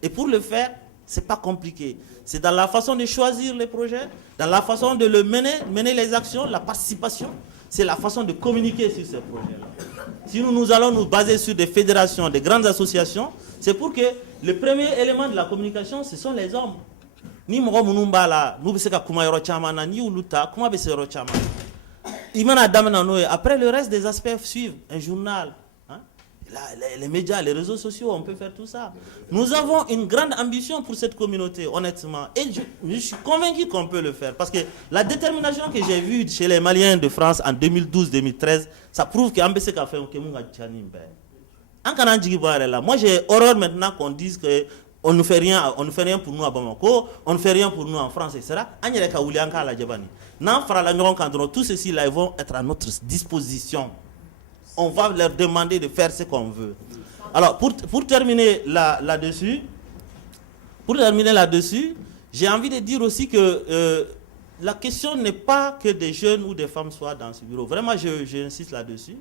Et pour le faire, ce n'est pas compliqué. C'est dans la façon de choisir les projets, dans la façon de mener les actions, la participation. c'est la façon de communiquer sur ces projets-là. Si nous allons nous baser sur des fédérations, des grandes associations, c'est pour que le premier élément de la communication, ce sont les hommes. Ni mɔgɔ minnu b'a la n'u bɛ se ka kuma yɔrɔ caman na n'i y'olu ta kuma bɛ se yɔrɔ caman. I mana daminɛ n'o ye après le reste des aspects suivent un journal, hein? Les médias, les réseaux sociaux, on peut faire tout ça. Nous avons une grande ambition pour cette communauté, honnêtement, et je suis convaincu qu'on peut le faire parce que la détermination que j'ai vue chez les Maliens de France en 2012-2013, ça prouve qu'en BC a fait un kémunga tchanimbe. En Kanan Djigibouare, moi j'ai horreur maintenant qu'on dise que on ne fait rien pour nous à Bamako, on ne fait rien pour nous en France, etc. Tous ceux-ci là, ils vont être à notre disposition. On va leur demander de faire ce qu'on veut. Alors, pour terminer là-dessus, j'ai envie de dire aussi que la question n'est pas que des jeunes ou des femmes soient dans ce bureau. Vraiment, j'insiste là-dessus.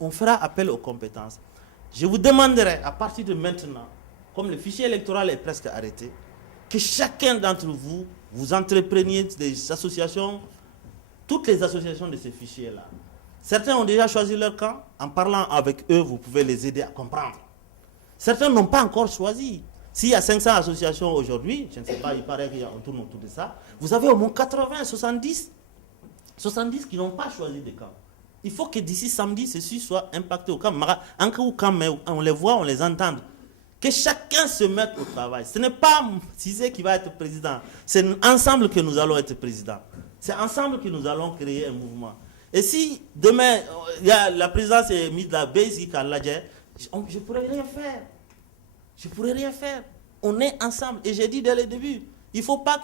On fera appel aux compétences. Je vous demanderai, à partir de maintenant, comme le fichier électoral est presque arrêté, que chacun d'entre vous, vous entrepreniez des associations, toutes les associations de ces fichiers-là. Certains ont déjà choisi leur camp. En parlant avec eux, vous pouvez les aider à comprendre. Certains n'ont pas encore choisi. S'il y a 500 associations aujourd'hui, je ne sais pas, il paraît qu'on tourne autour de ça, vous avez au moins 80, 70 qui n'ont pas choisi de camp. Il faut que d'ici samedi, ceci soit impacté au camp. On les voit, on les entend. Que chacun se mette au travail. Ce n'est pas Cissé qui va être président. C'est ensemble que nous allons être président. C'est ensemble que nous allons créer un mouvement. Et si demain, la présidence est mise de la basique à l'adjet, je ne pourrais rien faire. Je ne pourrais rien faire. On est ensemble. Et j'ai dit dès le début, il ne faut pas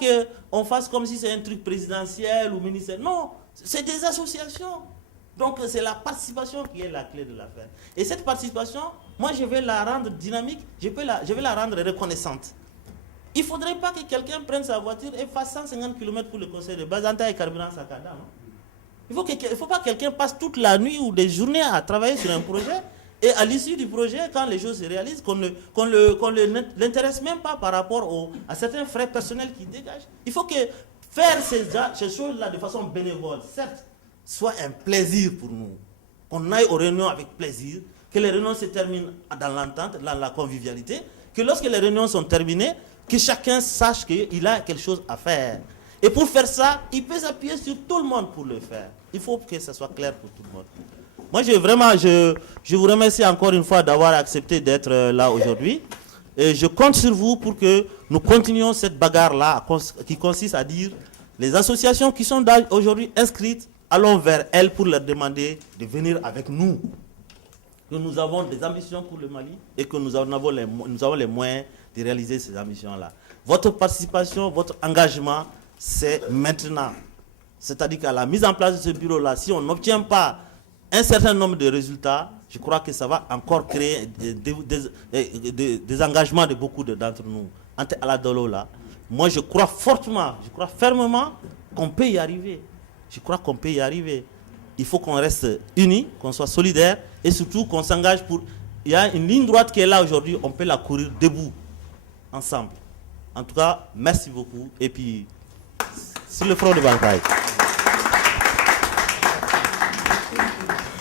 qu'on fasse comme si c'est un truc présidentiel ou ministériel. Non, c'est des associations. Donc c'est la participation qui est la clé de l'affaire. Et cette participation, moi je vais la rendre dynamique, je vais la rendre reconnaissante. Il ne faudrait pas que quelqu'un prenne sa voiture et fasse 150 km pour le conseil de Bazanta et Carburant Sakada. Il ne faut pas que quelqu'un passe toute la nuit ou des journées à travailler sur un projet et à l'issue du projet, quand les choses se réalisent, qu'on ne l'intéresse même pas par rapport à certains frais personnels qui dégagent. Il faut que faire ces choses-là de façon bénévole, certes, soit un plaisir pour nous. Qu'on aille aux réunions avec plaisir, que les réunions se terminent dans l'entente, dans la convivialité, que lorsque les réunions sont terminées, que chacun sache qu'il a quelque chose à faire. Et pour faire ça, il peut s'appuyer sur tout le monde pour le faire. Il faut que ça soit clair pour tout le monde. Moi, je vous remercie encore une fois d'avoir accepté d'être là aujourd'hui. Et je compte sur vous pour que nous continuions cette bagarre-là qui consiste à dire les associations qui sont aujourd'hui inscrites, allons vers elles pour leur demander de venir avec nous. Que nous avons des ambitions pour le Mali et que nous avons les moyens de réaliser ces ambitions-là. Votre participation, votre engagement, c'est maintenant. C'est-à-dire qu'à la mise en place de ce bureau-là, si on n'obtient pas un certain nombre de résultats, je crois que ça va encore créer des engagements de beaucoup d'entre nous. Ante Aladolo là, moi je crois fortement, je crois fermement qu'on peut y arriver. Je crois qu'on peut y arriver. Il faut qu'on reste unis, qu'on soit solidaires et surtout qu'on s'engage pour... Il y a une ligne droite qui est là aujourd'hui, on peut la courir debout, ensemble. En tout cas, merci beaucoup. Et puis, sur le front de Balkaï.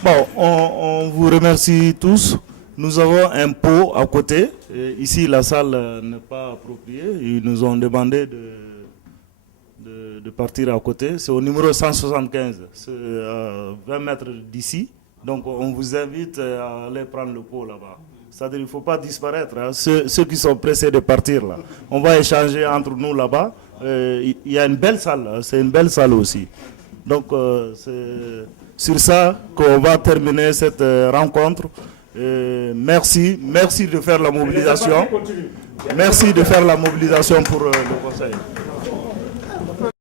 Bon, on vous remercie tous. Nous avons un pot à côté. Et ici, la salle n'est pas appropriée. Ils nous ont demandé de partir à côté. C'est au numéro 175. C'est à 20 mètres d'ici. Donc, on vous invite à aller prendre le pot là-bas. C'est-à-dire qu'il ne faut pas disparaître. Hein. Ceux qui sont pressés de partir là. On va échanger entre nous là-bas. Il y a une belle salle. C'est une belle salle aussi. Donc, c'est sur ça qu'on va terminer cette rencontre. Merci de faire la mobilisation. Merci de faire la mobilisation pour le Conseil.